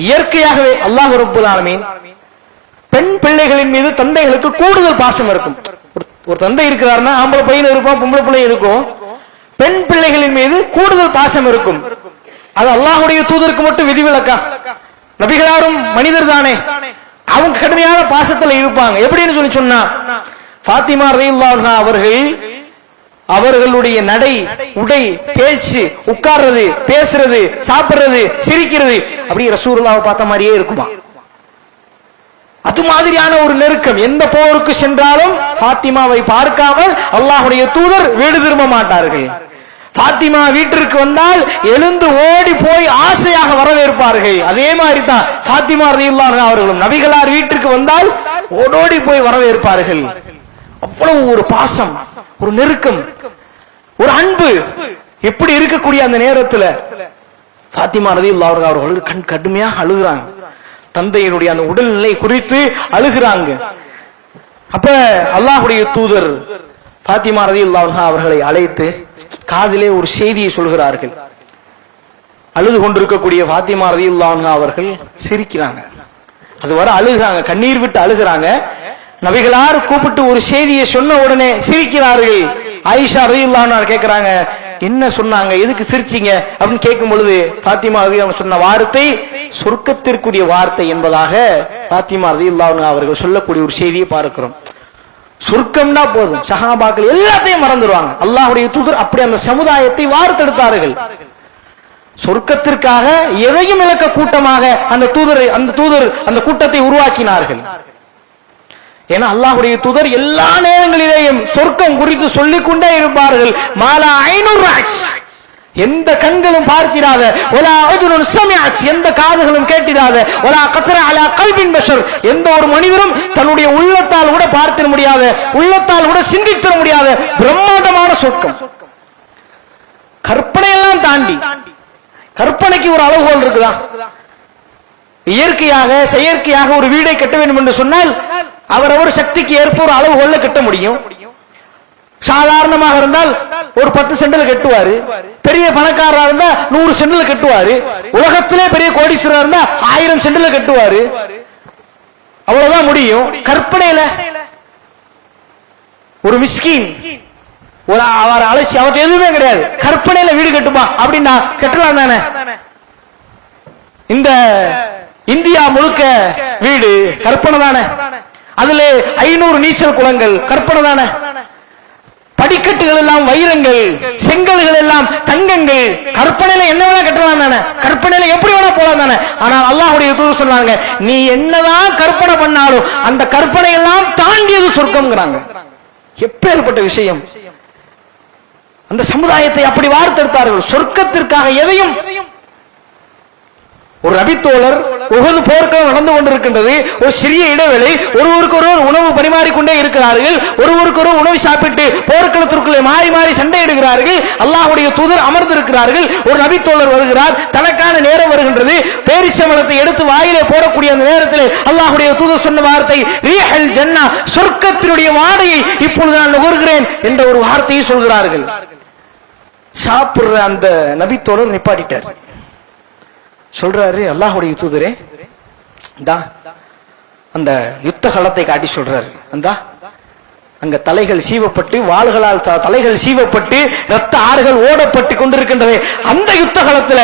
இயற்கையாகவே அல்லாஹ் ரப்பல் ஆலமீன் பெண் பிள்ளைகளின் மீது தந்தைகளுக்கு கூடுதல் பாசம் இருக்கும். ஒரு தந்தை இருக்கிறார்னா ஆம்பளை பையன் இருப்பான், பொம்பளை பிள்ளை இருக்கும். பெண் பிள்ளைகளின் மீது கூடுதல் பாசம் இருக்கும். அது அல்லாஹ்வுடைய தூதருக்கு மட்டும் விதிவிலக்கா? நபிகளாரும் மனிதர் தானே, அவங்க கடுமையான பாசத்துல இருப்பாங்க. எப்படின்னு சொல்லி சொன்னா, ஃபாத்திமா ரலியல்லாஹு அன்ஹா அவர்களுடைய நடை, உடை, பேச்சு, உட்கார்றது, பேசுறது, சாப்பிடுறது, சிரிக்கிறது அப்படி ரசூலுல்லாஹ்வை பார்த்த மாதிரியே இருக்குமா. அது மாதிரியான ஒரு நெருக்கம். எந்த போருக்கு சென்றாலும் ஃபாத்திமாவை பார்க்காமல் அல்லாஹ்வுடைய தூதர் வீடு திரும்ப மாட்டார்கள். ஃபாத்திமா வீட்டிற்கு வந்தால் எழுந்து ஓடி போய் ஆசையாக வரவேற்பார்கள். அதே மாதிரி தான் ஃபாத்திமா ரலியல்லாஹு அன்ஹா அவர்களும் நபிகளார் வீட்டிற்கு வந்தால் ஓடோடி போய் வரவேற்பார்கள். அவ்வளவு ஒரு பாசம், ஒரு நெருக்கம், ஒரு அன்பு. எப்படி இருக்கக்கூடிய அந்த நேரத்தில் ஃபாத்திமா ரலியல்லாஹு அன்ஹா அவர்கள் கடுமையாக அழுகிறாங்க. தந்தையினுடைய அந்த உடல்நிலை குறித்து அழுகிறாங்க. அப்ப அல்லாஹ்வுடைய தூதர் ஃபாத்திமா ரலியல்லாஹு அன்ஹா அவர்களை அழைத்து காதிலே ஒரு செய்தியை சொல்கிறார்கள். அழுது கொண்டிருக்கக்கூடிய ஃபாத்திமா ரலியல்லாஹு அன்ஹா அவர்கள் சிரிக்கிறாங்க. அது வர அழுகிறாங்க, கண்ணீர் விட்டு அழுகிறாங்க. நபிகளார் கூப்பிட்டு ஒரு செய்தியை சொன்ன உடனே சிரிக்கிறார்கள். ஆயிஷா ரலியல்லாஹு அன்ஹா கேட்கிறாங்க, என்ன சொன்னாங்க, எதுக்கு சிரிச்சீங்க அப்படின்னு கேட்கும் பொழுது ஃபாத்திமா ரலியல்லாஹு சொன்ன வார்த்தை சொர்க்கத்திற்குரிய வார்த்தை என்பதாக ஃபாத்திமா ரலியல்லாஹு அன்ஹா அவர்கள் சொல்லக்கூடிய ஒரு செய்தியை பார்க்கிறோம். சொர்க்கம்னா போதும், சஹாபாக்கள் எல்லாத்தையும் மறந்துடுவாங்க. அல்லாஹ்வுடைய தூதர் அப்படி அந்த சமுதாயத்தை வார்த்தெடுத்தார்கள். சொர்க்கத்திற்காக எதையும் இழக்க கூட்டமாக அந்த தூதர் அந்த கூட்டத்தை உருவாக்கினார்கள். ஏன்னா அல்லாஹ்வுடைய தூதர் எல்லா நேரங்களிலேயும் சொர்க்கம் குறித்து சொல்லிக் கொண்டே இருப்பார்கள். மாலா ஐநூறு எந்த கண்களும் பார்க்கிறாத, ஒலா உதுனுன் சமிஅத் எந்த காதுகளும் கேட்டிராத, ஒலா கத்ர அலா கல்பின் பஷர் எந்த ஒரு மனிதரும் தன்னுடைய உள்ளத்தால் கூட பார்த்திட முடியாத, உள்ளத்தால் கூட சிந்தித்திட முடியாத பிரம்மாண்டமான சொர்க்கம். கற்பனையெல்லாம் தாண்டி, கற்பனைக்கு ஒரு அளவுகோல் இருக்குதா? இயற்கையாக செயற்கையாக ஒரு வீடை கட்ட வேண்டும் என்று சொன்னால் அவரவர் சக்திக்கு ஏற்ப ஒரு அளவுகோல்ல கட்ட முடியும். சாதாரணமாக இருந்தால் ஒரு 10 சென்டில் கட்டுவாரு. பெரிய பணக்காரரா இருந்தா 100 சென்டில் கட்டுவாரு. உலகத்திலே பெரிய கோடீஸ்வரா இருந்தா 1000 சென்டில் கட்டுவாரு. அவ்வளவுதான் முடியும். கற்பனையில ஒரு மிஸ்கின் அவர் அழைச்சி அவருக்கு எதுவுமே கிடையாது, கற்பனையில வீடு கட்டுமா அப்படின்னா கட்டலாம் தானே. இந்த இந்தியா முழுக்க வீடு கற்பனை தானே. அதுல 500 நீச்சல் குளங்கள் கற்பனை தானே. படிக்கட்டுகள் எல்லாம் வைரங்கள், செங்கல்கள் எல்லாம் தங்கங்கள். கற்பனையில என்ன வேணா கட்டலாம் தானே, கற்பனையில எப்படி வேணா போலாம் தானே. ஆனால் அல்லாஹ்வுடைய தூதர் சொன்னாங்க, நீ என்னதான் கற்பனை பண்ணாலும் அந்த கற்பனை எல்லாம் தாண்டியது சொர்க்கம்ங்கிறாங்க. எப்பேற்பட்ட விஷயம்! அந்த சமுதாயத்தை அப்படி வார்த்தெடுத்தார்கள். சொர்க்கத்திற்காக எதையும். ஒரு நபித்தோழர் உஹது போர்க்களம் நடந்து கொண்டிருக்கின்றது. ஒரு சிறிய இடைவெளி, ஒருவருக்கு ஒருவர் உணவு பரிமாறிக்கொண்டே இருக்கிறார்கள். ஒருவருக்கு ஒருவர் உணவு சாப்பிட்டு போர்க்களத்திற்குள்ளே மாறி மாறி சண்டையிடுகிறார்கள். அல்லாஹ்வுடைய தூதர் அமர்ந்திருக்கிறார்கள். ஒரு நபித்தோழர் வருகிறார், தனக்கான நேரம் வருகின்றது. பேரிச்சம்பழத்தை எடுத்து வாயிலே போடக்கூடிய அந்த நேரத்தில் அல்லாஹ்வுடைய தூதர் சொன்ன வார்த்தை ரீஹல் ஜன்னா, சொர்க்கத்தினுடைய வாடையை இப்பொழுது நான் நுகர்கிறேன் என்ற ஒரு வார்த்தையை சொல்கிறார்கள். சாப்பிடுற அந்த நபித்தோழர் நிப்பாட்டிட்டார். சொல்றாரு, அல்லாஹ்வுடைய தூதரே, அந்த யுத்த களத்தை காட்டி சொல்றாரு. அங்க தலைகள் சீவப்பட்டு, வாள்களால் தலைகள் சீவப்பட்டு, ரத்த ஆறுகள் ஓடப்பட்டு கொண்டிருக்கின்றது. அந்த யுத்த களத்துல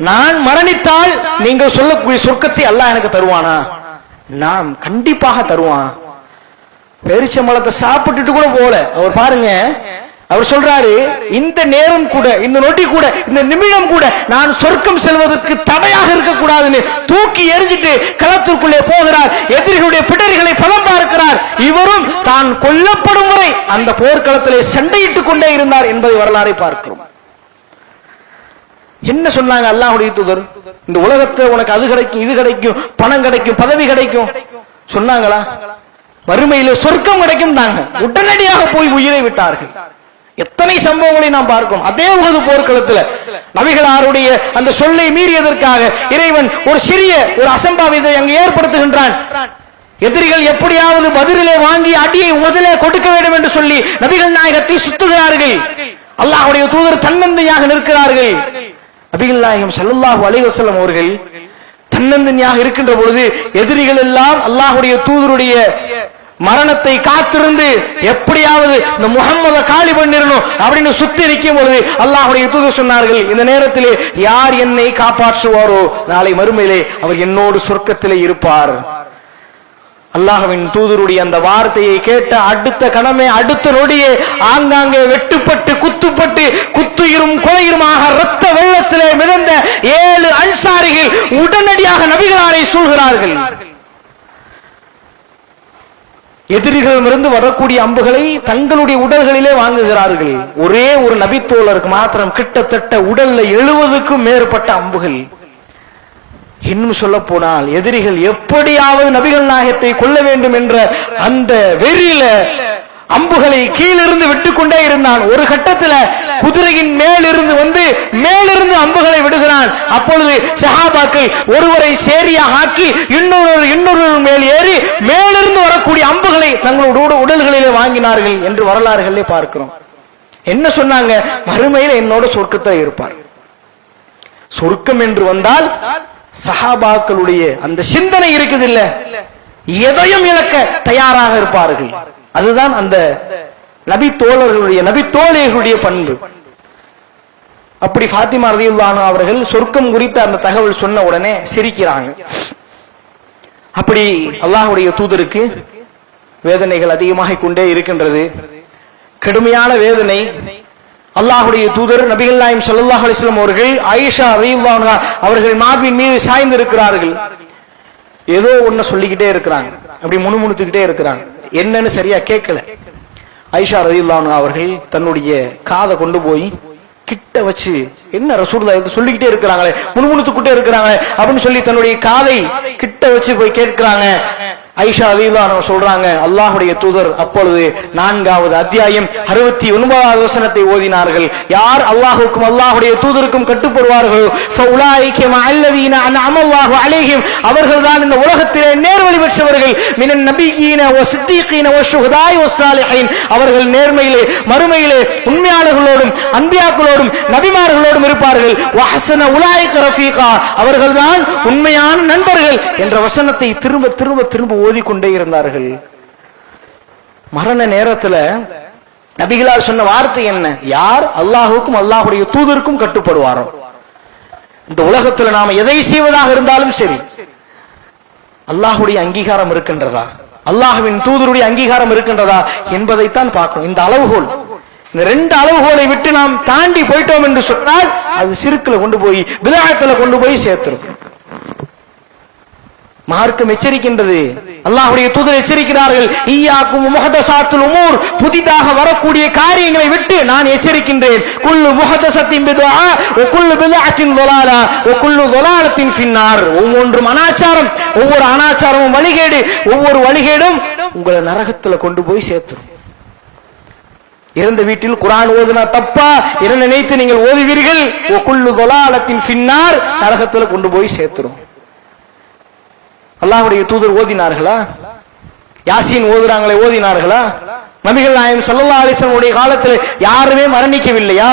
நான் மரணித்தால் நீங்கள் சொல்லக்கூடிய சொர்க்கத்தை அல்லாஹ் எனக்கு தருவானா? நாம் கண்டிப்பாக தருவான். பேரிச்சம்பழத்தை சாப்பிட்டுட்டு கூட போல அவர் பாருங்க. அவர் சொல்றாரு, இந்த நேரம் கூட, இந்த நொடி கூட, இந்த நிமிடம் கூட நான் சொர்க்கம் செல்வதற்கு தடையாக இருக்கக்கூடாதுன்னு தூக்கி எரிஞ்சிட்டு களத்திற்குள்ளே போகிறார். எதிரிகளுடைய பிடரிகளை பலம் பார்க்கிறார். இவரும் தான் கொல்லப்படும் வரை அந்த போர்க்களத்திலே சண்டையிட்டுக் கொண்டே இருந்தார் என்பதை வரலாறை பார்க்கிறோம். என்ன சொன்னாங்க அல்லாஹ்வுடைய தூதர்? இந்த உலகத்தை உனக்கு அது கிடைக்கும், இது கிடைக்கும், பணம் கிடைக்கும், பதவி கிடைக்கும் சொன்னாங்களா? வறுமையில சொர்க்கம் கிடைக்கும் தாங்க. உடனடியாக போய் உயிரை விட்டார்கள். எத்தனை சம்பவங்களை நாம் பார்க்கிறோம். அதே உஹது போர்க்களத்தில் நபிகளாருடைய அந்த சொல்லை மீறியதற்காக இறைவன் ஒரு சிறிய ஒரு அசம்பாவிதத்தை அங்கு ஏற்படுத்துகின்றான். எதிரிகள் எப்படியாவது பதிலே வாங்கி அடியை முதலே கொடுக்க வேண்டும் என்று சொல்லி நபிகள் நாயகத்தை சுத்துகிறார்கள். அல்லாஹ்வுடைய தூதர் தன்னந்தையாக நிற்கிறார்கள். நபிகள் நாயகம் ஸல்லல்லாஹு அலைஹி வஸல்லம் அவர்கள் தன்னந்தனியாக இருக்கின்ற பொழுது எதிரிகள் எல்லாம் அல்லாஹ்வுடைய தூதருடைய மரணத்தை காத்திருந்து எப்படியாவது இந்த முகம்மதை காலி பண்ணிடணும் அப்படின்னு சுத்தி நிற்கும் பொழுது அல்லாஹ்வுடைய தூதர் சொன்னார்கள், இந்த நேரத்திலே யார் என்னை காப்பாற்றுவாரோ நாளை மறுமையிலே அவர் என்னோடு சொர்க்கத்திலே இருப்பார். அல்லாஹ்வின் தூதருடைய அந்த வார்த்தையை கேட்ட அடுத்த கணமே அடுத்த நொடியே ஆங்காங்கே வெட்டுப்பட்டு குத்துப்பட்டு குத்துயிரும் கொலையுமாக இரத்த வெள்ளத்திலே மிதந்த 7 அன்சாரிகள் உடனடியாக நபிகளாரை சூழ்கிறார்கள். எதிரிகளிடமிருந்து வரக்கூடிய அம்புகளை தங்களுடைய உடல்களிலே வாங்குகிறார்கள். ஒரே ஒரு நபித்தோழருக்கு மாத்திரம் கிட்டத்தட்ட உடல்ல 70க்கும் மேற்பட்ட அம்புகள். இன்னும் சொல்ல போனால் எதிரிகள் எப்படியாவது நபிகள் நாயகத்தை கொல்ல வேண்டும் என்ற அந்த வெறியில அம்புகளை கீழிருந்து விட்டுக்கொண்டே இருந்தான். ஒரு கட்டத்தில் குதிரையின் மேலிருந்து மேலிருந்து அம்புகளை விடுகிறான். அப்பொழுது சஹாபாக்கள் ஒருவரை சேரியாக ஆக்கி இன்னொரு மேல் ஏறி மேலிருந்து வரக்கூடிய அம்புகளை தங்களோட உடல்களிலே வாங்கினார்கள் என்று வரலாறுகளிலே பார்க்கிறோம். என்ன சொன்னாங்க? மறுமையில் என்னோட சொர்க்கத்தில் இருப்பார். சொர்க்கம் என்று வந்தால் சஹாபாக்களுடைய அந்த சிந்தனை இருக்குது இல்ல, எதையும் இழக்க தயாராக இருப்பார்கள். அதுதான் அந்த நபி தோழர்களுடைய நபி தோழிகளுடைய பண்பு. அப்படி ஃபாத்திமா ரலியல்லாஹு அன்ஹா அவர்கள் சொர்க்கம் குறித்த அந்த தகவல் சொன்ன உடனே சிரிக்கிறாங்க. அப்படி அல்லாஹ்வுடைய தூதருக்கு வேதனைகள் அதிகமாக கொண்டே இருக்கின்றது. கடுமையான வேதனை. அல்லாஹ்வுடைய தூதர் நபிகள் நாயகம் ஸல்லல்லாஹு அலைஹி வஸல்லம் அவர்கள் ஆயிஷா ரலியல்லாஹு அன்ஹா அவர்கள் மார்பின் மீது சாய்ந்து இருக்கிறார்கள். ஏதோ ஒன்ன சொல்லிக்கிட்டே இருக்கிறாங்க, அப்படி முணுமுணுத்துக்கிட்டே இருக்கிறாங்க. என்னன்னு சரியா கேட்கல. ஆயிஷா ரலியல்லாஹு அன்ஹா அவர்கள் தன்னுடைய காதை கொண்டு போய் கிட்ட வச்சு, என்ன ரசூலுல்லாஹ் சொல்லிக்கிட்டே இருக்கிறாங்களே, முணுமுணுத்துக்கிட்டே இருக்கிறாங்களே அப்படின்னு சொல்லி தன்னுடைய காதை கிட்ட வச்சு போய் கேட்கிறாங்க. ஆயிஷா ரலியல்லாஹு அன்ஹா சொல்றாங்க, அல்லாஹ்வுடைய தூதர் அப்பொழுது 4வது அத்தியாயம் 69வது வசனத்தை ஓதினார்கள். யார் அல்லாஹ்வுக்கும் அல்லாஹ்வுடைய தூதருக்கும் கட்டுப்படுவார்களோ ஃபஉலாயிக மஅல்லதீன அன்அம அல்லாஹு அலைஹிம், அவர்கள்தான் இந்த உலகத்திலே நேர்வழி பெற்றவர்கள். மினன் நபியீன வஸித்தீகீன வஷுஹதாஇ வஸ்ஸாலிஹீன், அவர்கள் நேர்மையிலே மறுமையிலே உண்மையாளர்களோடும் அன்பியாக்களோடும் நபிமார்களோடும் இருப்பார்கள். வஹஸன உலாயிக ரஃபீகா, அவர்கள்தான் உண்மையான நண்பர்கள் என்ற வசனத்தை திரும்ப திரும்ப திரும்ப ஓதிக்கொண்டே இருந்தார்கள். மரண நேரத்தில் நபிகளார் சொன்ன வார்த்தை என்ன? யார் அல்லாஹுக்கும் அல்லாஹுடைய தூதருக்கும் கட்டுப்படுவாரோ, இந்த உலகத்தில் நாம எதை செய்வதாக இருந்தாலும் சரி, அல்லாஹுடைய அங்கீகாரம் இருக்கின்றதா, அல்லாஹுவின் தூதருடைய அங்கீகாரம் இருக்கின்றதா என்பதைத்தான் பார்க்கணும். இந்த அளவுகோல், இந்த 2 அளவுகோலை விட்டு நாம் தாண்டி போயிட்டோம் என்று சொன்னால் அது சிறுக்குல கொண்டு போய் பிதஅத்துல கொண்டு போய் சேர்த்துரும். மார்க்கம் எச்சரிக்கின்றது, அல்லாஹ்வுடைய தூதர் எச்சரிக்கிறார்கள். ஈயாக்கும் முஹதஸாத்துல் உமூர், புதிதாக வரக்கூடிய காரியங்களை விட்டு நான் எச்சரிக்கின்றேன். குல்லு முஹதஸத்தின் பிதுஆ வ குல்லு பிதுஅத்தின் ضலாலா வ குல்லு ضலாலத்தின் ஃபின்னார். ஒவ்வொன்றும் அனாச்சாரம், ஒவ்வொரு அனாச்சாரமும் வழிகேடு, ஒவ்வொரு வழிகேடும் உங்களை நரகத்துல கொண்டு போய் சேர்த்துரும். இறந்த வீட்டில் குர்ஆன் ஓதுனா தப்பா என நினைத்து நீங்கள் ஓதுவீர்கள். வ குல்லு ضலாலத்தின் ஃபின்னார், நரகத்துல கொண்டு போய் சேர்த்துரும். அல்லாஹ்வுடைய தூதர் ஓதினார்களா? யாசீன் ஓதுறாங்களே, ஓதினார்களா? நபிகள் நாயகம் ஸல்லல்லாஹு அலைஹி வஸல்லம் உடைய காலத்தில் யாருமே மரணிக்கவில்லையா?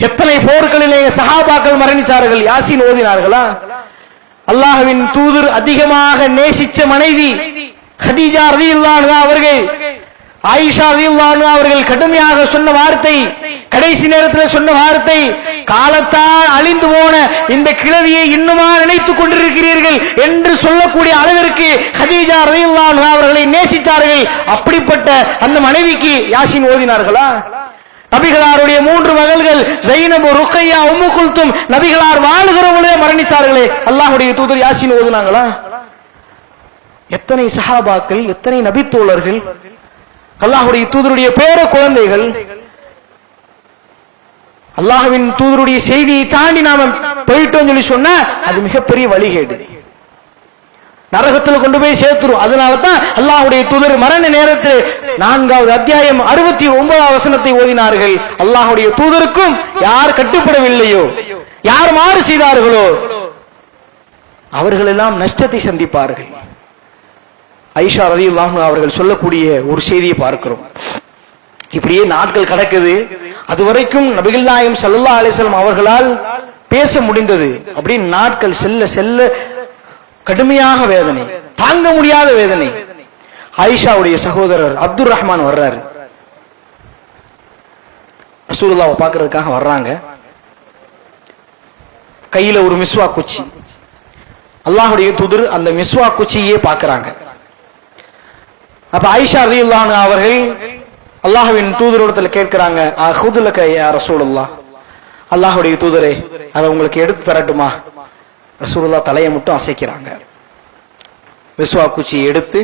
எத்தனை போர்களிலே சஹாபாக்கள் மரணிச்சார்கள், யாசீன் ஓதினார்களா? அல்லாஹ்வின் தூதர் அதிகமாக நேசிச்ச மனைவி கதீஜா ரலியல்லாஹு அன்ஹா அவர்கள், ஆயிஷா ரலியல்லாஹு அன்ஹா அவர்கள் கடுமையாக சொன்ன வார்த்தை, கடைசி நேரத்தில் சொன்ன வார்த்தை, காலத்தால் அழிந்து போன இந்த கிழவியை இன்னுமா நினைத்துக் கொண்டிருக்கிறீர்கள் என்று சொல்லக்கூடிய அளவிற்கு கதீஜா ரலியல்லாஹு அன்ஹா அவர்களை நேசித்தார்கள். அப்படிப்பட்ட அந்த மனைவிக்கு யாசீன் ஓதினார்களா? நபிகளாருடைய 3 மகள்கள் ஸைனப், ருக்கையா, உம்மு குல்தும் நபிகளார் வாழுகிற பொழுதே மரணித்தார்களே, அல்லாஹ்வுடைய தூதர் யாசீன் ஓதுனாங்களா? எத்தனை சஹாபாக்கள், எத்தனை நபித்தோழர்கள், அல்லாஹ்வுடைய தூதருடைய பேர குழந்தைகள், அல்லாஹ்வின் தூதருடைய செய்தியை தாண்டி நாம போயிட்டோம் சொல்லி சொன்னா அது மிகப்பெரிய வழிகேடு, நரகத்தில் கொண்டு போய் சேர்த்துரும். அதனால தான் அல்லாஹ்வுடைய தூதர் மரண நேரத்தில் 4வது அத்தியாயம் 69வது வசனத்தை ஓதினார்கள். அல்லாஹ்வுடைய தூதருக்கும் யார் கட்டுப்படவில்லையோ, யார் மாறு செய்தார்களோ அவர்கள் எல்லாம் நஷ்டத்தை சந்திப்பார்கள். ஆயிஷா ரலியல்லாஹு அன்ஹா அவர்கள் சொல்லக்கூடிய ஒரு செய்தியை பார்க்கிறோம். இப்படியே நாட்கள் கடக்குது. அதுவரைக்கும் நபிகள் நாயகம் ஸல்லல்லாஹு அலைஹி வஸல்லம் அவர்களால் பேச முடிந்தது. அப்படி நாட்கள் செல்ல செல்ல கடுமையாக வேதனை, தாங்க முடியாத வேதனை. ஆயிஷாவுடைய சகோதரர் அப்துல் ரஹ்மான் வர்றாரு, ரசூலுல்லாஹ்வை பார்க்கிறதுக்காக வர்றாங்க. கையில ஒரு மிஸ்வாக் குச்சி. அல்லாஹ்வுடைய தூதர் அந்த மிஸ்வாக் குச்சியே பார்க்கறாங்க. அப்ப ஆயிஷா ரலியல்லாஹு அன்ஹா அவர்கள் அல்லாஹ்வின் தூதரிடத்துல கேட்கிறாங்க, அஹுதுலக யா ரசூலுல்லாஹ், அல்லாஹ்வுடைய தூதரே அதை உங்களுக்கு எடுத்து தரட்டுமா? ரசூலுல்லாஹ் தலையை மட்டும் அசைக்கிறாங்க. மிஸ்வாக் குச்சியை எடுத்து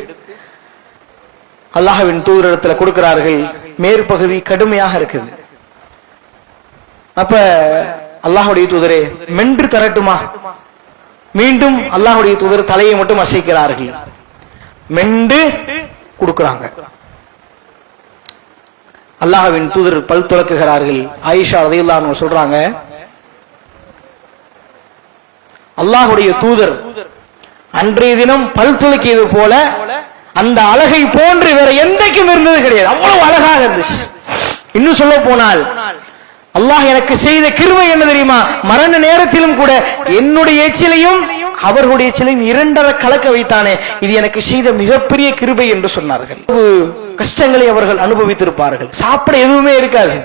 அல்லாஹ்வின் தூதரிடத்துல கொடுக்கிறார்கள். மேற்பகுதி கடுமையாக இருக்குது. அப்ப அல்லாஹ்வுடைய தூதரே மென்று தரட்டுமா? மீண்டும் அல்லாஹ்வுடைய தூதர் தலையை மட்டும் அசைக்கிறார்கள். மென்று கொடுக்கிறாங்க. அல்லாஹ்வின் தூதர் பல் துலக்குகிறார்கள். ஆயிஷா ரலியல்லாஹு அன்ஹா சொல்றாங்க, அல்லாஹ்வுடைய தூதர் அன்றைய தினம் பல் துலக்கியது போல அந்த அழகை போன்று வேற எந்தைக்கும் இருந்தது கிடையாது. அவ்வளவு அழகாக இருந்துச்சு. இன்னும் சொல்ல போனால் அல்லாஹ் எனக்கு செய்த கிருபை என்ன தெரியுமா? மரண நேரத்திலும் கூட என்னுடைய எச்சிலையும் அவர்களுடைய எச்சிலையும் இரண்டரை கலக்க வைத்தானே, இது எனக்கு செய்த மிகப்பெரிய கிருபை என்று சொன்னார்கள். கஷ்டங்களை அவர்கள் அனுபவித்திருப்பார்கள். சாப்பிட எதுவுமே இருக்காது.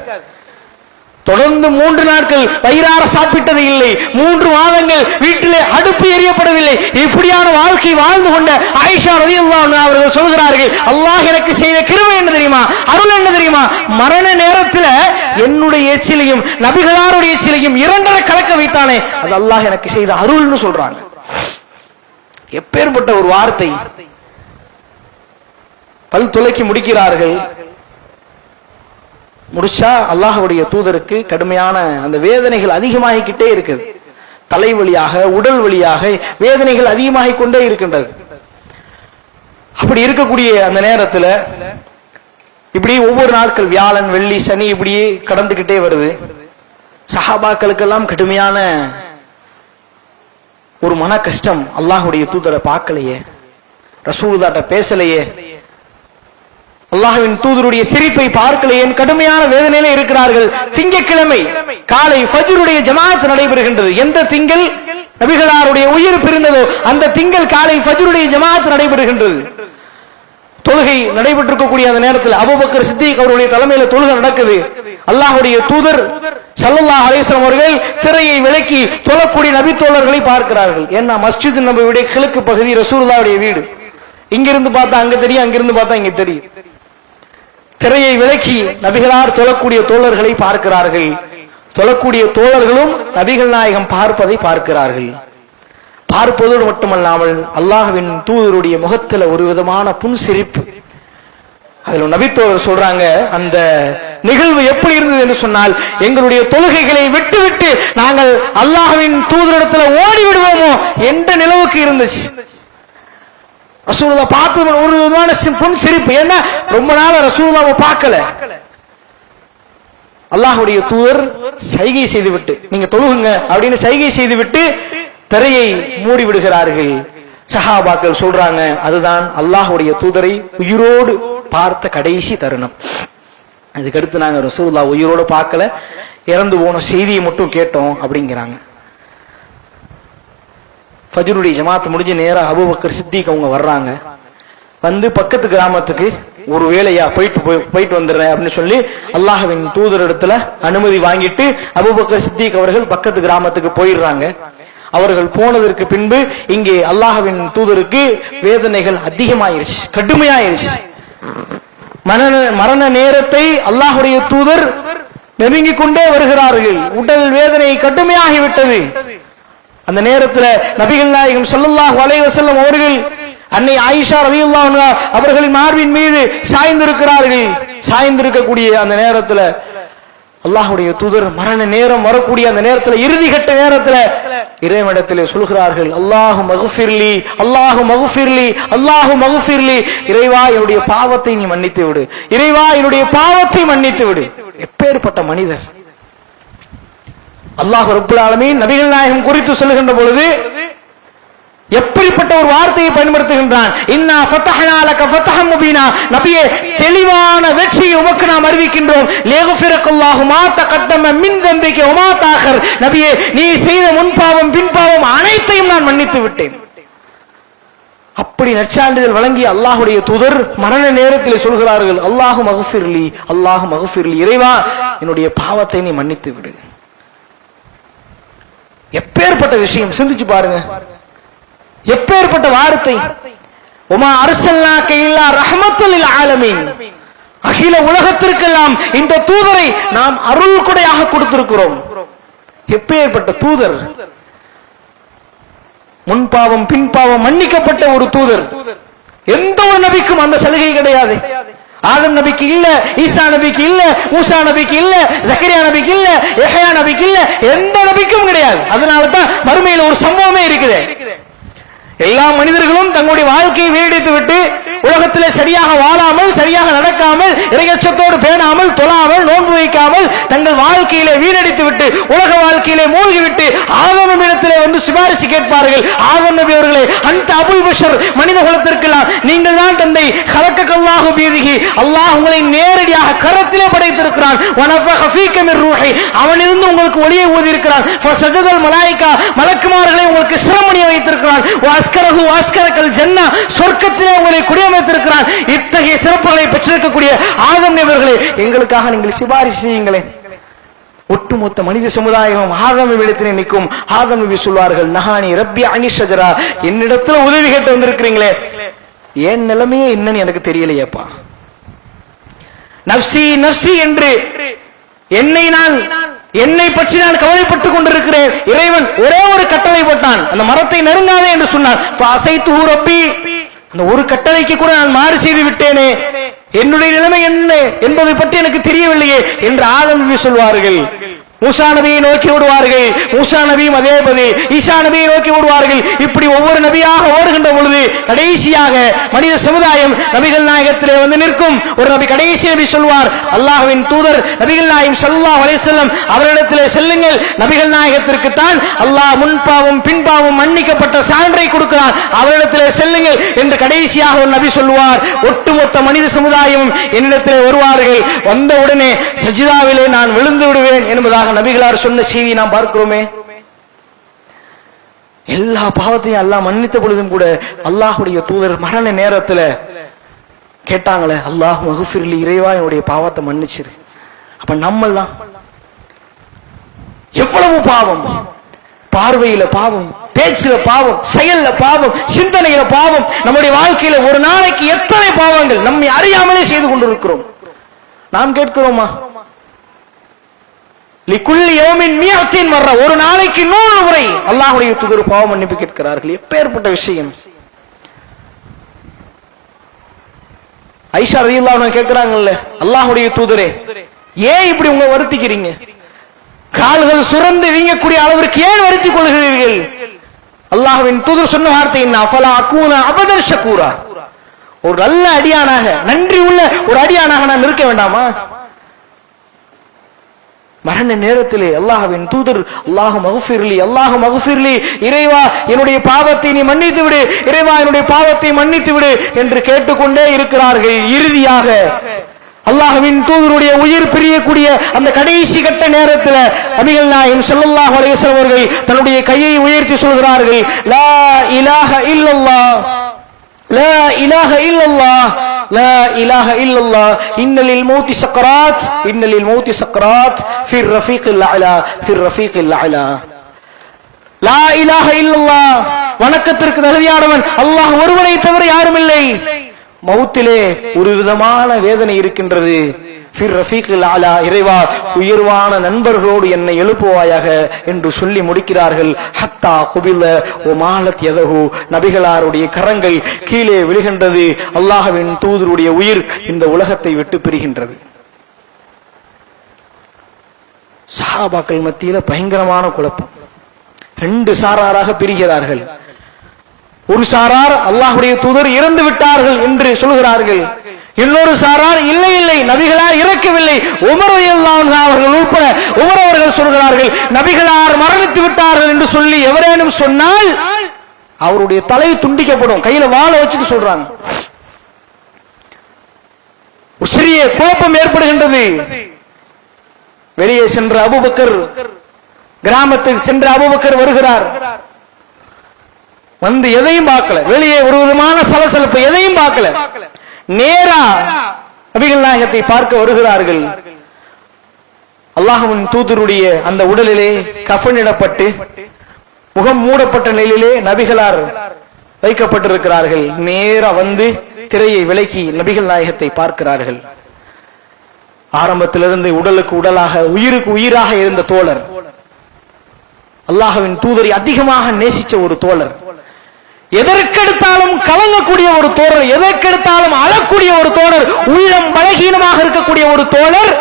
தொடர்ந்து 3 நாட்கள் வயிறார சாப்பிட்டது இல்லை. 3 மாதங்கள் வீட்டிலே அடுப்பு எரியப்படவில்லை. இப்படியான வாழ்க்கை வாழ்ந்து கொண்ட ஆயிஷா ரலியல்லாஹு அன்ஹா அவர்கள் சொல்கிறார்கள், அல்லாஹ் எனக்கு செய்த கிருபை என்ன தெரியுமா? அருள் என்ன தெரியுமா? மரண நேரத்தில் என்னுடைய எச்சிலையும் நபிகளாருடைய எச்சிலையும் இரண்டரை கலக்க வைத்தானே, அது அல்லாஹ் எனக்கு செய்த அருள்னு சொல்றாங்க. எப்பேற்பட்ட ஒரு வார்த்தை! பல் துலக்கி முடிக்கிறார்கள். முடிச்சா அல்லாஹ்வுடைய தூதருக்கு கடுமையான அந்த வேதனைகள் அதிகமாகிக்கிட்டே இருக்குது. தலைவலியாக, உடல் வலியாக வேதனைகள் அதிகமாகிக் கொண்டே இருக்கின்றது. அப்படி இருக்கக்கூடிய அந்த நேரத்தில் இப்படி ஒவ்வொரு நாட்கள் வியாழன், வெள்ளி, சனி இப்படியே கடந்துகிட்டே வருது. சஹாபாக்களுக்கெல்லாம் கடுமையான ஒரு மன கஷ்டம். அல்லாஹ்வுடைய தூதரை பார்க்கலையே, ரசூலுல்லாஹ்ட்ட பேசலையே, அல்லாஹ்வின் தூதருடைய சிரிப்பை பார்க்கலையே, கடுமையான வேதனையில இருக்கிறார்கள். திங்கட்கிழமை காலை ஃபஜ்ருடைய ஜமாத் நடைபெறுகின்றது. எந்த திங்கள் நபிகளாருடைய உயிர் பிரிந்ததோ அந்த திங்கள் காலை ஃபஜ்ருடைய ஜமாத் நடைபெறுகின்றது. தொழுகை நடைபெற்றிருக்கக்கூடிய அந்த நேரத்தில் அபூபக்கர் சித்திக் அவருடைய தலைமையில தொழுகை நடக்குது. அல்லாஹ்வுடைய தூதர் ஸல்லல்லாஹு அலைஹி வஸல்லம் அவர்கள் திரையை விலக்கி தொழக்கூடிய நபி தோழர்களை பார்க்கிறார்கள். ஏன்னா மஸ்ஜித் நபவியுடைய கிழக்கு பகுதி ரசூலுல்லாஹ்வுடைய வீடு. இங்கிருந்து பார்த்தா அங்க தெரியும், அங்கிருந்து பார்த்தா இங்க தெரியும். திரையை விலக்கி நபிகளார் தொழக்கூடிய தோழர்களை பார்க்கிறார்கள். தொழக்கூடிய தோழர்களும் நபிகள் நாயகம் பார்ப்பதை பார்க்கிறார்கள். பார்ப்பதோடு மட்டுமல்லாமல் அல்லாஹ்வின் தூதருடைய முகத்துல ஒரு விதமான புன்சிரிப்பு. அதுல நபித்தோழர் சொல்றாங்க, அந்த நிகழ்வு எப்படி இருந்தது என்று சொன்னால், எங்களுடைய தொழுகைகளை விட்டு விட்டு நாங்கள் அல்லாஹ்வின் தூதரிடத்துல ஓடி விடுவோமோ என்ற நிலவுக்கு இருந்துச்சு. ரசூலுல்லாஹ் பார்த்து ஒரு விதமான புன்சிரிப்பு. ஏன்னா ரொம்ப நாள் ரசூலுல்லாஹ்வை பார்க்கல. அல்லாஹ்வுடைய தூதர் சைகை செய்துவிட்டு நீங்க தொழுகுங்க அப்படின்னு சைகை செய்துவிட்டு திரையை மூடி விடுகிறார்கள். சஹாபாக்கள் சொல்றாங்க, அதுதான் அல்லாஹ்வுடைய தூதரை உயிரோடு பார்த்த கடைசி தருணம். அதுக்கடுத்து நாங்க ரசூலுல்லாஹ் உயிரோடு பார்க்கல, இறந்து போன செய்தியை மட்டும் கேட்டோம் அப்படிங்கிறாங்க. ஃபஜ்ருடைய ஜமாத் முடிஞ்ச நேரம் அபூபக்கர் சித்திக் அவங்க வர்றாங்க. வந்து பக்கத்து கிராமத்துக்கு ஒரு வேலையா போயிட்டு வந்துடுறேன் அப்படின்னு சொல்லி அல்லாஹ்வின் தூதர் இடத்துல அனுமதி வாங்கிட்டு அபூபக்கர் சித்திக் அவர்கள் பக்கத்து கிராமத்துக்கு போயிடுறாங்க. அவர்கள் போனதற்கு பின்பு இங்கே அல்லாஹ்வின் தூதருக்கு வேதனைகள் அதிகமாயிருச்சு, கடுமையாயிருச்சு. மரண நேரத்தை அல்லாஹ்வுடைய தூதர் நெருங்கிக் கொண்டே வருகிறார்கள். உடல் வேதனை கடுமையாகிவிட்டது. அந்த நேரத்தில் நபிகள் நாயகம் ஸல்லல்லாஹு அலைஹி வஸல்லம் அவர்கள் அன்னை ஆயிஷா ரலியல்லாஹு அன்ஹா அவர்களின் மார்பின் மீது சாய்ந்திருக்கிறார்கள். சாய்ந்திருக்கக்கூடிய அந்த நேரத்தில் அல்லாஹ்வுடைய தூதர் மரண நேரம் வரக்கூடிய அந்த நேரத்தில், இறுதி கட்ட நேரத்தில் இறைவனிடத்திலே சொல்கிறார்கள், அல்லாஹு மக்ஃபிர்லி, அல்லாஹு மக்ஃபிர்லி, அல்லாஹு மக்ஃபிர்லி. இறைவா என்னுடைய பாவத்தை நீ மன்னித்து விடு, இறைவா என்னுடைய பாவத்தை மன்னித்து விடு. எப்பேற்பட்ட மனிதர்! அல்லாஹ் ரப்புல் ஆலமீன் நபிகள் நாயகம் குறித்து சொல்லுகின்ற பொழுது எப்படிப்பட்ட ஒரு வார்த்தையை பயன்படுத்துகின்றான். இன்னா ஃபதஹ்னா லக ஃபதஹம் முபீனா. நபியே, தெளிவான வெற்றியை உமக்கு நாம் அறிவிக்கின்றோம். லியக்ஃபிரக்கல்லாஹு மா தகத்தம மின் தம்பிக வ மா தஅഖர். நபியே, நீ செய்த முன்பாவம் பின்பாவம் அனைத்தையும் நான் மன்னித்து விட்டேன். அப்படி நற்சான்றிதழ் வழங்கி அல்லாஹுடைய தூதர் மரண நேரத்தில் சொல்கிறார்கள், அல்லாஹு மகஃபிர்லி, அல்லாஹு மகஃபிர்லி, இறைவா என்னுடைய பாவத்தை நீ மன்னித்து விடு. எப்பேற்பட்ட விஷயம், சிந்திச்சு பாருங்க. எப்பேற்பட்ட வார்த்தை. உமா அர்சல்னாக இல்லா ரஹ்மத்துல் லில் ஆலமீன், அகில உலகத்திற்கெல்லாம் இந்த தூதரை நாம் அருள் கொடையாக கொடுத்திருக்கிறோம். எப்பேற்பட்ட தூதர், முன்பாவம் பின்பாவம் மன்னிக்கப்பட்ட ஒரு தூதர். எந்த ஒரு நபிக்கும் அந்த சலுகை கிடையாது. ஆதம் நபிக்கு இல்ல, ஈசா நபிக்கு இல்ல, மூசா நபிக்கு இல்ல, ஜக்கரியா நபிக்கு இல்ல, யஹ்யா நபிக்கு இல்ல, எந்த நபிக்கும் கிடையாது. அதனாலதான் மறுமையில் ஒரு சம்பவமே இருக்குது. எல்லா மனிதர்களும் தங்களுடைய வாழ்க்கையை வீடித்து விட்டு உலகத்திலே சரியாக வாழாமல், சரியாக நடக்காமல், இறையச்சத்தோடு பேணாமல், தொழாமல், நோன்பு வைக்காமல் தங்கள் வாழ்க்கையிலே வீணடித்து விட்டு உலக வாழ்க்கையிலே மூழ்கிவிட்டு ஆதம் நபியிடத்திலே வந்து சிபாரிசு கேட்பார்கள். ஆதம் நபி அவர்களே, அந்த அபுல் பஷர், மனித குலத்திற்கெல்லாம் நீங்கள் தான் தந்தை, கலக்கல்லாஹு பீதிஹி, அல்லாஹ் உங்களை நேரடியாக கரத்திலே படைத்திருக்கிறான். வனஃபஹ ஃபீக மிர் ரூஹி, அவனிருந்து உங்களுக்கு ஒளியை ஊதி இருக்கிறான். ஃபஸஜதல் மலாயிகா, மலக்குமார்களை உங்களுக்கு சிரமணிய வைத்திருக்கிறான். வாஸ்கரஹு வாஸ்கரகல் ஜன்னah, சொர்க்கத்திலே உங்களை குடியமர்த்திருக்கிறான். இத்தகைய சிறப்புகளை பெற்றிருக்கக்கூடிய ஆதம் நபியவர்களே, எங்களுக்காக நீங்கள் சிபாரிசு செய்யுங்களேன். ஒட்டுமொத்த மனித சமுதாயம் ஆதம் நபியிடத்திலே நிற்கும். ஆதம் நபி சொல்வார்கள், நஹானி ரப்பி அனி ஷஜரா, என்னிடத்துல உதவி கேட்டு வந்திருக்கிறீங்களே, ஏன் நிலைமையே என்னன்னு எனக்கு தெரியலையேப்பா. நஃப்சி நஃப்சி என்று என்னை பற்றி நான் கவலைப்பட்டுக் கொண்டிருக்கிறேன். இறைவன் ஒரே ஒரு கட்டளை போட்டான், அந்த மரத்தை நெருங்காதே என்று சொன்னான். ஃபஅஸைதுஹு ரப்பி, அந்த ஒரு கட்டளைக்கு கூட நான் மாறு செய்து விட்டேனே, என்னுடைய நிலைமை என்ன என்பதை பற்றி எனக்கு தெரியவில்லையே என்று ஆதம் நபி சொல்வார்கள். மூசா நபியை நோக்கி ஓடுவார்கள், மூசா நபியும் அதே பதில், ஈசா நபியை நோக்கி ஓடுவார்கள். இப்படி ஒவ்வொரு நபியாக ஓடுகின்ற பொழுது கடைசியாக மனித சமுதாயம் நபிகள் நாயகத்திலே வந்து நிற்கும். ஒரு நபி, கடைசி நபி சொல்வார், அல்லாஹ்வின் தூதர் நபிகள் நாயகம் ஸல்லல்லாஹு அலைஹி வஸல்லம் அவரிடத்திலே செல்லுங்கள், நபிகள் நாயகத்திற்கு தான் அல்லாஹ் முன்பாவும் பின்பாவும் மன்னிக்கப்பட்ட சான்றை கொடுக்கிறான், அவரிடத்திலே செல்லுங்கள் என்று கடைசியாக ஒரு நபி சொல்வார். ஒட்டுமொத்த மனித சமுதாயமும் என்னிடத்திலே வருவார்கள். வந்த உடனே சஜிதாவிலே நான் விழுந்து விடுவேன் என்பதாக நபிகளார் சொன்ன செய்தி நாம் பார்க்கிறோமே. எல்லா பாவத்தையும் அல்லாஹ் மன்னித்த பொழுதும் கூட அல்லாஹ்வுடைய தூதர் மரண நேரத்துல கேட்டாங்களே, அல்லாஹ் மக்ஃபிர்லி, இறைவா என்னுடைய பாவத்தை மன்னிச்சிரு. அப்ப நம்மெல்லாம் எவ்வளவு பாவம், பார்வையில பாவம், பேச்சுல பாவம், செயல்ல பாவம், சிந்தனையில பாவம், நம்முடைய வாழ்க்கையில ஒரு நாளைக்கு எத்தனை பாவங்கள் நம்மை அறியாமலே செய்து கொண்டிருக்கிறோம். நாம் கேட்கிறோமா? லிகுல்லி யௌமின் மியத்தின் மர்ர, ஒரு நாளைக்கு 100 முறை அல்லாஹ்வுடைய தூதர் பாவ மன்னிப்பு கேட்கிறார்கள். எப்பேற்பட்ட விஷயம். ஐஷா ரலியல்லாஹு அன்ஹா கேட்கிறாங்கல்ல, அல்லாஹ்வுடைய தூதரே, ஏன் இப்படி உங்களை வருத்திக்கிறீங்க? கால்கள் சுரந்து வீங்கக்கூடிய அளவிற்கு ஏன் வருத்திக் கொள்கிறீர்கள்? அல்லாஹ்வின் தூதர் சொன்ன வார்த்தை என்ன? ஃபலா அகூன அபதன் ஷகூரா, ஒரு நல்ல அடியானாக, நன்றி உள்ள ஒரு அடியானாக நான் இருக்க வேண்டாமா? மரண நேரத்திலே அல்லாஹ்வின் தூதர், அல்லாஹு மக்ஃபிர்லி, அல்லாஹு மக்ஃபிர்லி, இறைவா என்னுடைய பாவத்தை நீ மன்னித்து விடு, இறைவா என்னுடைய பாவத்தை மன்னித்து விடு என்று கேட்டுக்கொண்டே இருக்கிறார்கள். இறுதியாக அல்லாஹ்வின் தூதருடைய உயிர் பிரியக்கூடிய அந்த கடைசி கட்ட நேரத்தில் நபிகள் நாயகம் ஸல்லல்லாஹு அலைஹி வஸல்லம் அவர்கள் தன்னுடைய கையை உயர்த்தி சொல்கிறார்கள், லா இலாஹ இல்லல்லாஹ், லா இலாஹ இல்லல்லாஹ், லா இலாஹ இல்லல்லாஹ், இன்னலில் மௌத்தி சக்ராத், இன்னலில் மௌத்தி சக்ராத் ஃபிர் ரஃபீகில் அலா, ஃபிர் ரஃபீகில் அலா. லா இலாஹ இல்லல்லாஹ், வணக்கத்திற்கு தகுதியானவன் அல்லாஹ் ஒருவனை தவிர யாரும் இல்லை. மௌத்திலே ஒரு விதமான வேதனை இருக்கின்றது. ஃபிர் ரஃபீகில் அலா, இறைவா உயர்வான நண்பர்களோடு என்னை எழுப்புவாயாக என்று சொல்லி முடிக்கிறார்கள். ஹத்தா குபில ஓ மாலத் யதஹு, நபிகளாருடைய கரங்கள் கீழே விழுகின்றது. அல்லாஹ்வின் தூதருடைய உயிர் இந்த உலகத்தை விட்டு பிரிகின்றது. சஹாபாக்கள் மத்தியில பயங்கரமான குழப்பம். 2 சாராராக பிரிகிறார்கள். ஒரு சாரார் அல்லாஹ்வுடைய தூதர் இறந்து விட்டார்கள் என்று சொல்கிறார்கள். இன்னொரு சாரார் இல்லை இல்லை, நபிகளார் இறக்கவில்லை. உமர் ரலியல்லாஹு அன்ஹு அவர்கள் உட்பட உமர் அவர்கள் சொல்கிறார்கள், நபிகளார் மரணித்து விட்டார்கள் என்று சொல்லி எவரேனும் சொன்னால் அவருடைய தலை துண்டிக்கப்படும். கையில வாளை வச்சுட்டு சொல்றாங்க. ஒரு சிறிய குழப்பம் ஏற்படுகின்றது. வெளியே சென்ற அபூபக்கர், கிராமத்துக்கு சென்ற அபூபக்கர் வருகிறார். வந்து எதையும் பார்க்கல, வெளியே ஒரு விதமான சலசலப்பு எதையும் பார்க்கல, நேரா நபிகள் நாயகத்தை பார்க்க வருகிறார்கள். அல்லாஹ்வின் தூதருடைய அந்த உடலிலே கஃனிடப்பட்டு முகம் மூடப்பட்ட நிலையிலே நபிகளார் வைக்கப்பட்டிருக்கிறார்கள். நேரா வந்து திரையை விலக்கி நபிகள் நாயகத்தை பார்க்கிறார்கள். ஆரம்பத்திலிருந்து உடலுக்கு உடலாக உயிருக்கு உயிராக இருந்த தோழர், அல்லாஹ்வின் தூதரை அதிகமாக நேசிச்ச ஒரு தோழர், எதற்கெடுத்தாலும் கலங்கக்கூடிய ஒரு தோழர், எதற்கெடுத்தாலும் அழக்கூடிய ஒரு தோழர், உள்ளம் பலகீனமாக இருக்கக்கூடிய ஒரு தோழர்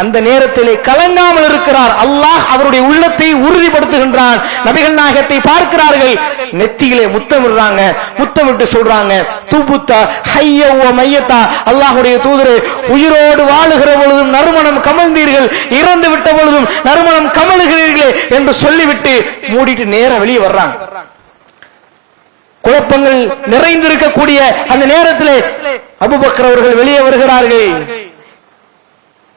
அந்த நேரத்திலே கலங்காமல் இருக்கிறார். அல்லாஹ் அவருடைய உள்ளத்தை உறுதிப்படுத்துகின்றான். நபிகள் நாயகத்தை பார்க்கிறார்கள், நெத்தியிலே முத்தமிடுறாங்க. முத்தமிட்டு சொல்றாங்க, துபுத்தா ஹய்ய வ மையத்தா, அல்லாஹ்வுடைய தூதரே, உயிரோடு வாழுகிற பொழுதும் நறுமணம் கமழ்ந்தீர்கள், இறந்து விட்ட பொழுதும் நறுமணம் கமழுகிறீர்களே என்று சொல்லிவிட்டு மூடிட்டு நேரா வெளியே வர்றாங்க. குழப்பங்கள் நிறைந்திருக்கக்கூடிய அந்த நேரத்திலே அபூபக்கர் அவர்கள் வெளியே வருகிறார்கள்.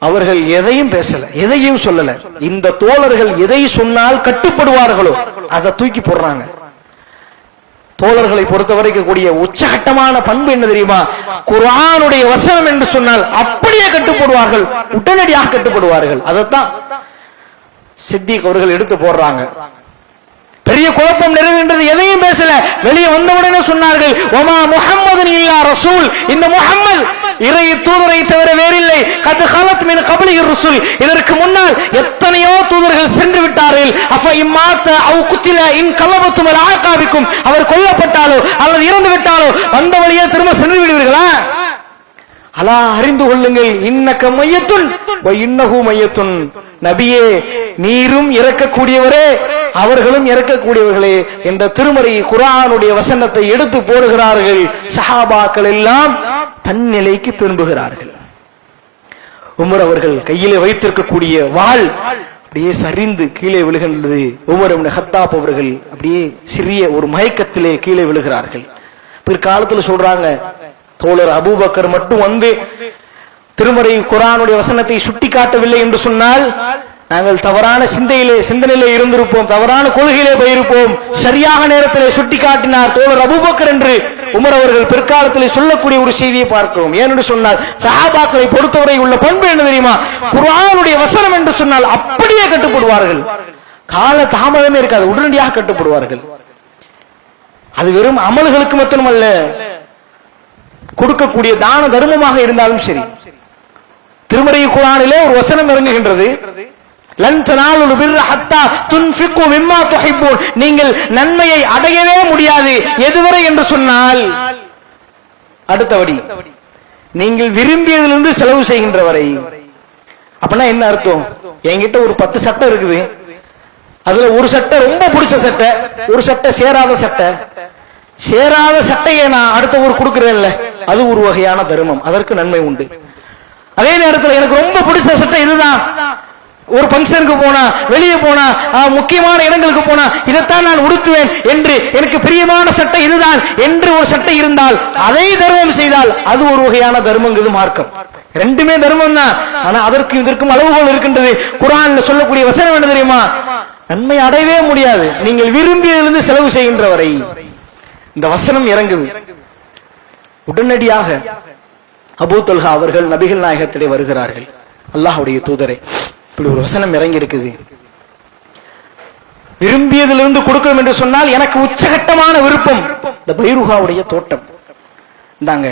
அவர்கள் எதையும் பேசல, எதையும் சொல்லல. இந்த தோழர்கள் எதை சொன்னால் கட்டுப்படுவார்களோ அதை தூக்கி போடுறாங்க. தோழர்களை பொறுத்தவரைக்கும் கூடிய உச்சகட்டமான பண்பு என்ன தெரியுமா? குர்ஆனுடைய வசனம் என்று சொன்னால் அப்படியே கட்டுப்படுவார்கள், உடனடியாக கட்டுப்படுவார்கள். அதைத்தான் சித்திக் அவர்கள் எடுத்து போடுறாங்க. பெரிய குழப்பம் நிறைவேண்டது, எதையும் பேசல. வெளியே வந்தவுடனே சொன்னார்கள், ஒமா முஹம்மதுன் இல்லா ரசூல், இந்த முஹம்மது இறை தூதரை தவிர வேறில்லை. கத் ஹலத் மின் கப்லிஹி ருசுல், இதற்கு முன்னால் எத்தனையோ தூதர்கள் சென்று விட்டார்கள். அஃப இம்மாத்த அவ் குத்தில இன் கலபத்தும் அல் ஆகாபிக்கும், அவர் கொல்லப்பட்டாலோ அல்லது இறந்து விட்டாலோ வந்த வழியே திரும்ப சென்று விடுவீர்களா? அலா அறிந்து கொள்ளுங்கள், இன்னக மையத்துன் வ இன்னஹு மையத்துன், நபியே நீரும் இறக்கக்கூடியவரே அவர்களும் இறக்கக்கூடியவர்களே என்ற திருமறை குர்ஆனுடைய வசனத்தை எடுத்து போடுகிறார்கள். சஹாபாக்கள் எல்லாம் தன்னிலைக்கு திரும்புகிறார்கள். உமர் அவர்கள் கையிலே வைத்திருக்கக்கூடிய வாள் அப்படியே சரிந்து கீழே விழுகின்றது. உமர் இப்னு கத்தாப் அவர்கள் அப்படியே சிறிய ஒரு மயக்கத்திலே கீழே விழுகிறார்கள். பிற்காலத்தில் சொல்றாங்க, தோழர் அபூபக்கர் மட்டும் வந்து திருமறை குர்ஆனுடைய வசனத்தை சுட்டி காட்டவில்லை என்று சொன்னால் நாங்கள் தவறான சிந்தனையிலே இருந்திருப்போம், தவறான கொள்கையிலே போயிருப்போம். சரியாக நேரத்திலே சுட்டி காட்டினார் தோழர் அபூபக்கர் என்று உமர் அவர்கள் பிற்காலத்திலே சொல்லக்கூடிய ஒரு செய்தியை பார்க்கிறோம். ஏனென்று சொன்னால் சஹாபாக்களை பொறுத்தவரை உள்ள பண்பு என்ன தெரியுமா? குர்ஆனுடைய வசனம் என்று சொன்னால் அப்படியே கட்டுப்படுவார்கள். கால தாமதமே இருக்காது, உடனடியாக கட்டுப்படுவார்கள். அது வெறும் அமல்களுக்கு மட்டுமல்ல, கொடுக்கக்கூடிய தான தர்மமாக இருந்தாலும் சரி. திருமறை குர்ஆனிலே ஒரு வசனம் இறங்குகின்றது, லன் தனாலுல் பிர்ர ஹத்தா துன்ஃபிகு மிம்மா துஹிப்பூன், நீங்கள் நன்மையை அடையவே முடியாது எதுவரை என்று சொன்னால் அடுத்தபடி நீங்கள் விரும்பியதிலிருந்து செலவு செய்கின்ற வரை. அப்படின்னா என்ன அர்த்தம்? என்கிட்ட ஒரு 10 சட்டை இருக்குது, அதுல ஒரு சட்டை ரொம்ப பிடிச்ச சட்டை, ஒரு சட்டை சேராத சட்டை. சேராத சட்டையை நான் அடுத்த ஊர் கொடுக்கிறேன்ல, அது ஒரு வகையான தர்மம், அதற்கு நன்மை உண்டு. அதே நேரத்தில் எனக்கு ரொம்ப பிடிச்ச சட்டை இதுதான், ஒரு பங்கனுக்கு போனா, வெளியே போனா, முக்கியமான இடங்களுக்கு போனா இதைத்தான் நான் உடுத்துவேன் என்று எனக்கு பிரியமான சட்டை இதுதான் என்று ஒரு சட்டை இருந்தால் அதை தர்மம் செய்தால் அது ஒரு வகையான தர்மங்கிறது மார்க்கம். ரெண்டுமே தர்மம் தான். ஆனா அதற்கும் இதற்கும் அளவுகோல் இருக்கின்றது. குர்ஆன்ல சொல்லக்கூடிய வசனம் என்ன தெரியுமா? நன்மை அடையவே முடியாது நீங்கள் விரும்பியதிலிருந்து செலவு செய்கின்ற வரை. இந்த வசனம் இறங்குது. உடனடியாக அபூ தல்ஹா அவர்கள் நபிகள் நாயகத்திலே வருகிறார்கள். அல்லாஹ்வுடைய தூதரே, இப்படி ஒரு வசனம் இறங்கி இருக்குது, விரும்பியதிலிருந்து கொடுக்கணும் என்று சொன்னால் எனக்கு உச்சகட்டமான விருப்பம் இந்த பைருஹாவுடைய தோட்டம், இந்தாங்க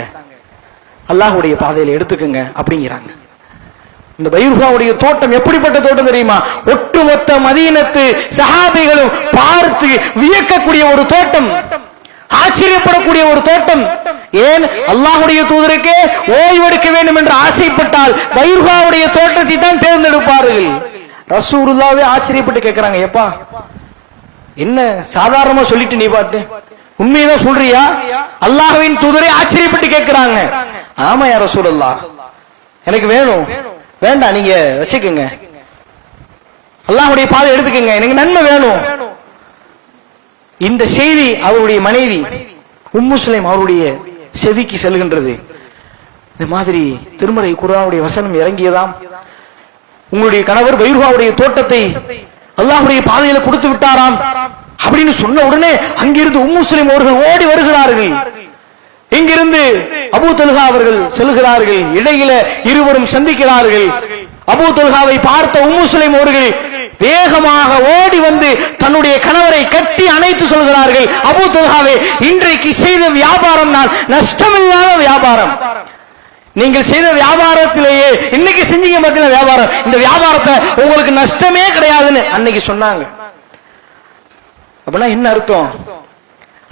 அல்லாஹ்வுடைய பாதையில எடுத்துக்கங்க அப்படிங்கிறாங்க. இந்த பைருஹாவுடைய தோட்டம் எப்படிப்பட்ட தோட்டம் தெரியுமா? ஒட்டுமொத்த மதீனத்து சஹாபிகளும் பார்த்து வியக்கக்கூடிய ஒரு தோட்டம், ஆச்சரியப்படக்கூடிய ஒரு தோட்டம். ஏன் அல்லாஹ்வுடைய தூதருக்கே ஓய்வெடுக்க வேண்டும் என்று ஆசைப்பட்டால் பைருஹாவுடைய தோட்டத்தை தான் தேர்ந்தெடுப்பார்கள். ரசூலுல்லாஹ்வே ஆச்சரியப்பட்டு கேட்கிறாங்க, எப்பா என்ன சாதாரணமா சொல்லிட்டு நீ பாட்டு உண்மையதான் சொல்றியா? அல்லாஹ்வின் தூதரை ஆச்சரியப்பட்டு கேட்கிறாங்க. ஆமா யா ரசூலுல்லாஹ், எனக்கு வேணும். வேண்டாம், நீங்க வச்சுக்கோங்க, அல்லாஹ்வுடைய பாதை எடுத்துக்கங்க, எனக்கு நன்மை வேணும். இந்த செய்தி அவருடைய மனைவி உம்மு சுலைம் அவருடைய செவிக்கு செல்கின்றது. இந்த மாதிரி திருமறை குர்ஆனுடைய வசனம் இறங்கியதாம், உங்களுடைய கணவர் பைருஹாவுடைய தோட்டத்தை அல்லாஹ்வுடைய பாதையில கொடுத்து விட்டாராம். அப்படின்னு சொன்ன உடனே அங்கிருந்து முஸ்லிம் அவர்கள் ஓடி வருகிறார்கள். இங்கிருந்து அபூ தல்ஹா அவர்கள் செல்கிறார்கள். இடையில இருவரும் சந்திக்கிறார்கள். அபூ தல்ஹாவை பார்த்த முஸ்லிம் அவர்கள் வேகமாக ஓடி வந்து தன்னுடைய கணவரை கட்டி அணைத்து சொல்கிறார்கள், அபூ தல்ஹாவே, இன்றைக்கு செய்த வியாபாரம் தான் நஷ்டமில்லாத வியாபாரம். நீங்கள் செய்த வியாபாரத்திலேயே இன்னைக்கு செஞ்சீங்க பார்த்தீங்கன்னா வியாபாரம், இந்த வியாபாரத்தை உங்களுக்கு நஷ்டமே கிடையாதுன்னு அன்னைக்கு சொன்னாங்க. அப்படின்னா என்ன அர்த்தம்?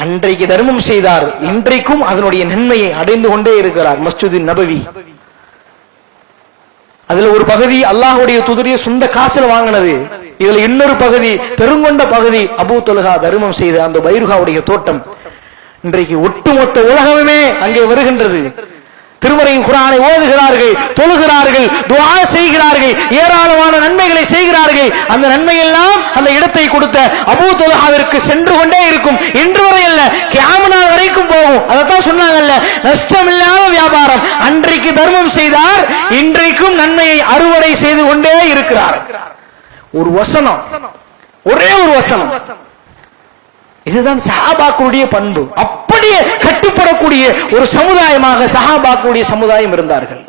அன்றைக்கு தர்மம் செய்தார், இன்றைக்கும் அதனுடைய நன்மையை அடைந்து கொண்டே இருக்கிறார். மஸ்ஜிது நபவி, அதுல ஒரு பகுதி அல்லாஹ்வுடைய தூதருடைய சொந்த காசுல வாங்கினது. இதுல இன்னொரு பகுதி, பெருங்கொண்ட பகுதி, அபூ தல்ஹா தர்மம் செய்த அந்த பைருகாவுடைய தோட்டம். இன்றைக்கு ஒட்டுமொத்த உலகமே அங்கே வருகின்றது. திருமறை குர்ஆனை ஓதுகிறார்கள், தொழுகிறார்கள், துஆ செய்கிறார்கள், ஏராளமான நன்மைகளை செய்கிறார்கள். அந்த நன்மை எல்லாம் அந்த இடத்தை கொடுத்த அபூ தல்ஹாவிற்கு சென்று கொண்டே இருக்கும். இன்று வரை அல்ல, கியாமத் நாள் வரைக்கும் போகும். அதைத்தான் சொன்னாங்கல்ல, நஷ்டமில்லாத வியாபாரம். அன்றைக்கு தர்மம் செய்தார், இன்றைக்கும் நன்மையை அறுவடை செய்து கொண்டே இருக்கிறார். ஒரு வசனம், ஒரே ஒரு வசனம். இதுதான் சஹாபாக்களுடைய பண்பு. அப்படியே கட்டுப்படக்கூடிய ஒரு சமுதாயமாக சஹாபாக்களுடைய சமுதாயம் இருந்தார்கள்.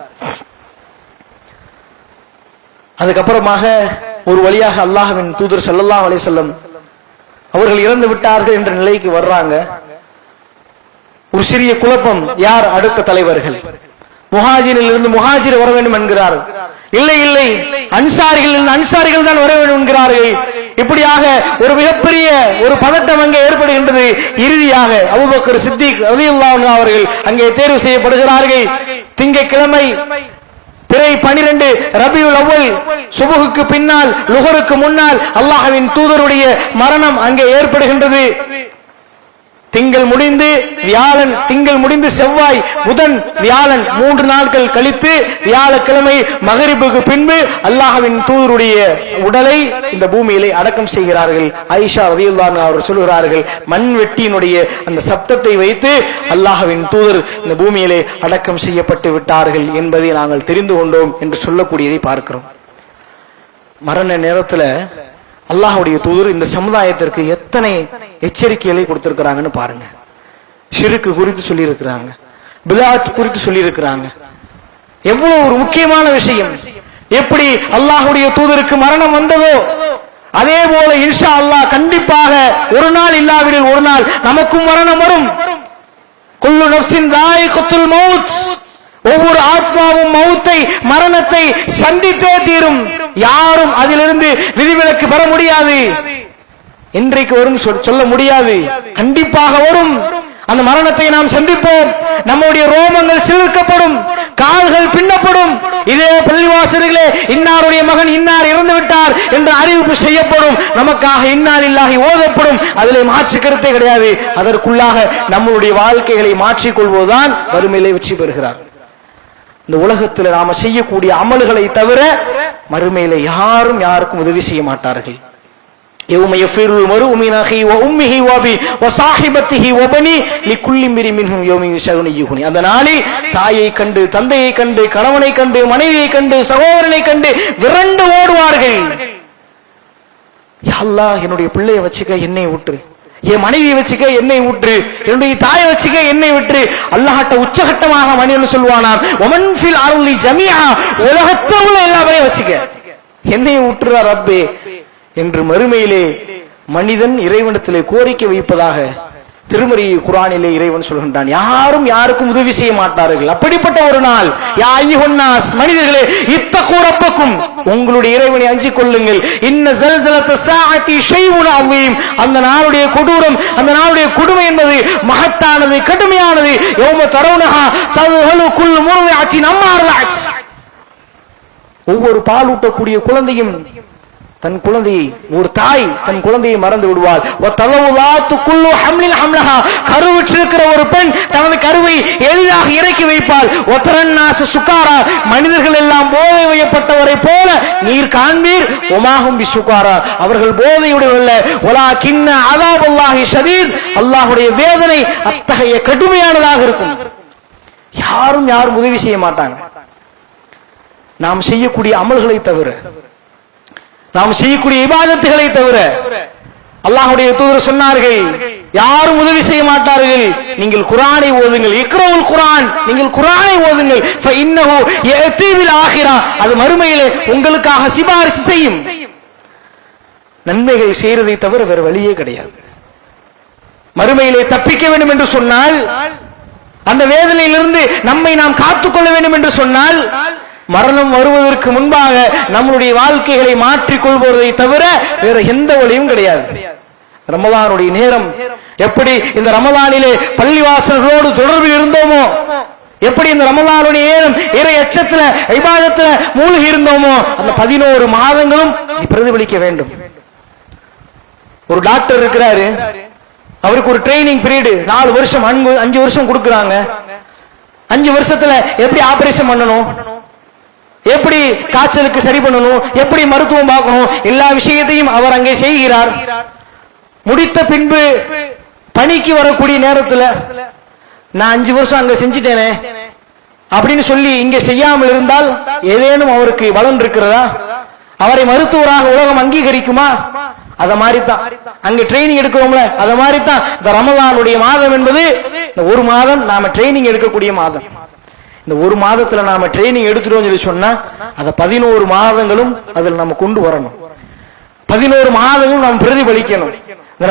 அதுக்கப்புறமாக ஒரு வழியாக அல்லாஹ்வின் தூதர் ஸல்லல்லாஹு அலைஹி வஸல்லம் அவர்கள் இறந்து விட்டார்கள் என்ற நிலைக்கு வர்றாங்க. ஒரு சிறிய குழப்பம், யார் அடுத்த தலைவர்கள்? முஹாஜிரில் இருந்து முஹாஜிர் வர வேண்டும் என்கிறார். இல்லை இல்லை, அன்சாரிகள் தான் வர வேண்டும் என்கிறார்கள். இப்படியாக ஒரு மிகப்பெரிய ஒரு பதட்டம் அங்கே ஏற்படுகின்றது. இறுதியாக அபூபக்கர் சித்திக் ரலியல்லாஹு அன்ஹு அவர்கள் அங்கே தேர்வு செய்யப்படுகிறார்கள். திங்கட்கிழமை பிறை 12 ரபியுல் அவ்வல் சுபஹுக்கு பின்னால், லுஹருக்கு முன்னால் அல்லாஹ்வின் தூதருடைய மரணம் அங்கே ஏற்படுகின்றது. திங்கள் முடிந்து வியாழன், திங்கள் முடிந்து செவ்வாய், புதன், வியாழன் 3 நாட்கள் கழித்து வியாழக்கிழமை மகரிபுக்கு பின்பு அல்லாஹ்வின் தூதருடைய உடலை இந்த பூமியிலே அடக்கம் செய்கிறார்கள். ஆயிஷா ரலியல்லாஹு அன்ஹா அவர்கள் சொல்கிறார்கள், மண்வெட்டியினுடைய அந்த சப்தத்தை வைத்து அல்லாஹ்வின் தூதர் இந்த பூமியிலே அடக்கம் செய்யப்பட்டு விட்டார்கள் என்பதை நாங்கள் தெரிந்து கொண்டோம் என்று சொல்லக்கூடியதை பார்க்கிறோம். மரண நேரத்தில் அல்லாஹ்வுடைய தூதர் இந்த சமுதாயத்திற்கு எத்தனை எச்சரிக்கைகளை கொடுத்திருக்கிறாங்கன்னு பாருங்க. ஷிர்க் குறித்து சொல்லி இருக்கிறாங்க, பித்அத் குறித்து சொல்லி இருக்கிறாங்க. எவ்வளவு ஒரு முக்கியமான விஷயம். எப்படி அல்லாஹ்வுடைய தூதருக்கு மரணம் வந்ததோ அதே போல இன்ஷா அல்லாஹ் கண்டிப்பாக ஒரு நாள் இல்லாவிடில் ஒரு நாள் நமக்கும் மரணம் வரும். குல்லு நஃப்ஸின் தாயிகத்துல் மௌத், ஒவ்வொரு ஆத்மாவும் மௌத்தை, மரணத்தை சந்தித்தே தீரும். யாரும் அதிலிருந்து விதிவிலக்கு பெற முடியாது. இன்றைக்கு வரும் சொல்ல முடியாது, கண்டிப்பாக வரும். அந்த மரணத்தை நாம் சந்திப்போம். நம்முடைய ரோமங்கள் சிலிர்க்கப்படும், கால்கள் பின்னப்படும். இதே பள்ளிவாசல்களே இன்னாருடைய மகன் இன்னார் இறந்து விட்டார் என்ற அறிவிப்பு செய்யப்படும். நமக்காக இன்னா லில்லாஹி ஓதப்படும். அதிலே மாற்று கருத்தே கிடையாது. அதற்குள்ளாக நம்முடைய வாழ்க்கைகளை மாற்றிக்கொள்வதுதான் வறுமையிலே வெற்றி பெறுகிறார். இந்த உலகத்தில் நாம செய்யக்கூடிய அமல்களை தவிர மறுமையில யாரும் யாருக்கும் உதவி செய்ய மாட்டார்கள். யௌம யஃபிருல் மர்உ மின் அஹி வ உம்மிஹி வ அபி வ ஸாஹிபத்திஹி வ பனி லிகுல்லி இம்ரிஇன் மின்ஹும் யௌமஇ ஷஅனுன் யுக்னி. அந்த நாளில் தாயை கண்டு, தந்தையை கண்டு, கணவனை கண்டு, மனைவியை கண்டு, சகோதரனை கண்டு விரண்டு ஓடுவார்கள். யா அல்லாஹ், என்னுடைய பிள்ளையை வச்சுக்க, என்னை விட்டுரு. என் மனைவியை வச்சுக்க, என்னை விட்டுரு. என்னுடைய தாயை வச்சுக்க, என்னை விட்டுரு. அல்லாஹ்ட்ட உச்சகட்டமாக மனிதன் சொல்வானாம், வமன் ஃபில் அர்லி ஜமீஆ, உலகத்துல உள்ள எல்லாரையும் வச்சுக்க, என்னை விட்டுறா ரப்பே என்று மறுமையிலே மனிதன் இறைவனிடத்திலே கோரிக்கை வைப்பதாக திருமறை குர்ஆனிலே இறைவன் சொல்கின்றான். யாரும் யாருக்கும் உதவி செய்ய மாட்டார்கள். அப்படிப்பட்ட ஒரு நாள். யா அய்யுஹன் நாஸ், மனிதர்களே, இத்தகு ரப்பக்கும், உங்களுடைய இறைவனை அஞ்சிக் கொள்ளுங்கள். இன்ன ஸல்ஸலத ஸாஅத்தி ஷைஉன் அஸீம், அந்த நாளுடைய கொடூரம், அந்த நாளுடைய கொடுமை என்பது மகத்தானது, கடுமையானது. யௌம தரவுனஹா தذهلு குல்லு முர்திஅத்தின் அம்மா அர்லஅத், ஒவ்வொரு பாலூட்டக்கூடிய குழந்தையும் தன் குழந்தையை, ஒரு தாய் தன் குழந்தையை மறந்து விடுவாள். கருவுற்றிருக்கிற ஒரு பெண் தனது கருவை எளிதாக இறக்கி வைப்பாள். சுகாரா, மனிதர்கள் எல்லாம் போதை வைக்கப்பட்டவரை போல நீர் காண்பீர். ஒமாகும் பி சுகாரா, அவர்கள் போதையுடன் அல்ல. ஒலா கின்ன அதாபுல்லாஹி ஷதீத், அல்லாஹ்வுடைய வேதனை அத்தகைய கடுமையானதாக இருக்கும். யாரும் யாரும் உதவி செய்ய மாட்டாங்க. நாம் செய்யக்கூடிய அமல்களை தவிர, நாம் செய்யக்கூடிய இபாதத்துகளை தவிர அல்லாஹ்வுடைய தூதர் சொன்னார்கள், யாரும் உதவி செய்ய மாட்டார்கள், நீங்கள் குர்ஆனை ஓதுங்கள். இக்ரவுல் குர்ஆன், நீங்கள் குர்ஆனை ஓதுங்கள். ஃபஇன்னஹு யஅதி பில் ஆகிரா, அது மறுமையிலே உங்களுக்காக சிபாரிசு செய்யும். நன்மைகள் செய்யறதை தவிர வேற வழியே கிடையாது. மறுமையிலே தப்பிக்க வேண்டும் என்று சொன்னால், அந்த வேதனையிலிருந்து நம்மை நாம் காத்துக்கொள்ள வேண்டும் என்று சொன்னால், மரணம் வருவதற்கு முன்பாக நம்முடைய வாழ்க்கைகளை மாற்றிக் கொள்வதை தவிர வேற எந்த வழியும் கிடையாது. ரமலானுடைய நேரம் எப்படி இந்த ரமலானிலே பள்ளிவாசல்களோடு தொடர்பில் இருந்தோமோ, எப்படி இந்த ரமலானுடைய நேரம் இறை அச்சத்துல இபாதத்துல மூழ்கி இருந்தோமோ, அந்த 11 மாதங்களும் பிரதிபலிக்க வேண்டும். ஒரு டாக்டர் இருக்கிறாரு, அவருக்கு ஒரு ட்ரைனிங் பீரியட் 4 வருஷம் 5 வருஷம் கொடுக்கறாங்க. 5 வருஷத்துல எப்படி ஆபரேஷன் பண்ணணும், எப்படி காய்ச்சலுக்கு சரி பண்ணணும், எப்படி மருத்துவம் பார்க்கணும், எல்லா விஷயத்தையும் அவர் அங்கே செய்கிறார். முடித்த பின்பு பணிக்கு வரக்கூடிய நேரத்துல நான் 5 வருஷம் அங்க செஞ்சுட்டேனே அப்படின்னு சொல்லி இங்க செய்யாமல் இருந்தால் ஏதேனும் அவருக்கு பலன் இருக்கிறதா? அவரை மருத்துவராக உலகம் அங்கீகரிக்குமா? அத மாதிரி தான் அங்க ட்ரைனிங் எடுக்கிறோம்ல, அத மாதிரி தான் இந்த ரமலானுடைய மாதம் என்பது இந்த 1 மாதம் நாம ட்ரைனிங் எடுக்கக்கூடிய மாதம். இந்த 1 மாதத்துல நாம ட்ரைனிங் எடுத்துட்டோம் சொல்லி சொன்னா அத 11 மாதங்களும் அதில் நம்ம கொண்டு வரணும். 11 மாதங்களும் நாம் பிரதிபலிக்கணும்.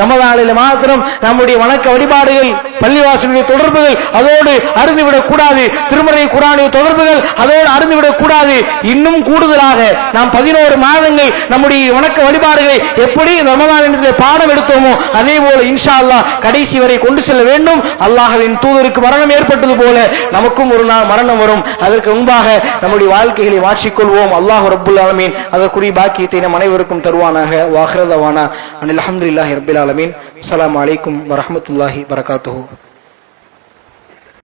ரமலானில மாத்திரம் நம்முடைய வணக்க வழிபாடுகள், பள்ளிவாசலுடைய தொடர்புகள் அதோடு அருந்துவிடக் கூடாது. திருமறை குர்ஆனுடைய தொடர்புகள் அதோடு அருந்துவிடக் கூடாது. இன்னும் கூடுதலாக நாம் 11 மாதங்கள் நம்முடைய வணக்க வழிபாடுகளை எப்படி ரமலானிலே பாடம் எடுத்தோமோ அதே போல இன்ஷா அல்லாஹ் கடைசி வரை கொண்டு செல்ல வேண்டும். அல்லாஹ்வின் தூதருக்கு மரணம் ஏற்பட்டது போல நமக்கும் ஒரு நாள் மரணம் வரும். அதற்கு முன்பாக நம்முடைய வாழ்க்கைகளை மாற்றிக்கொள்வோம். அல்லாஹ் ரப்புல் ஆலமீன் அதற்குரிய பாக்கியத்தை நம் அனைவருக்கும் தருவானாக. வாஹிர தவானா அல்ஹம்துலில்லாஹி ரப்பில் ஆலமீன். அஸ்ஸலாமு அலைக்கும் வரஹ்மத்துல்லாஹி வபரகாத்துஹு.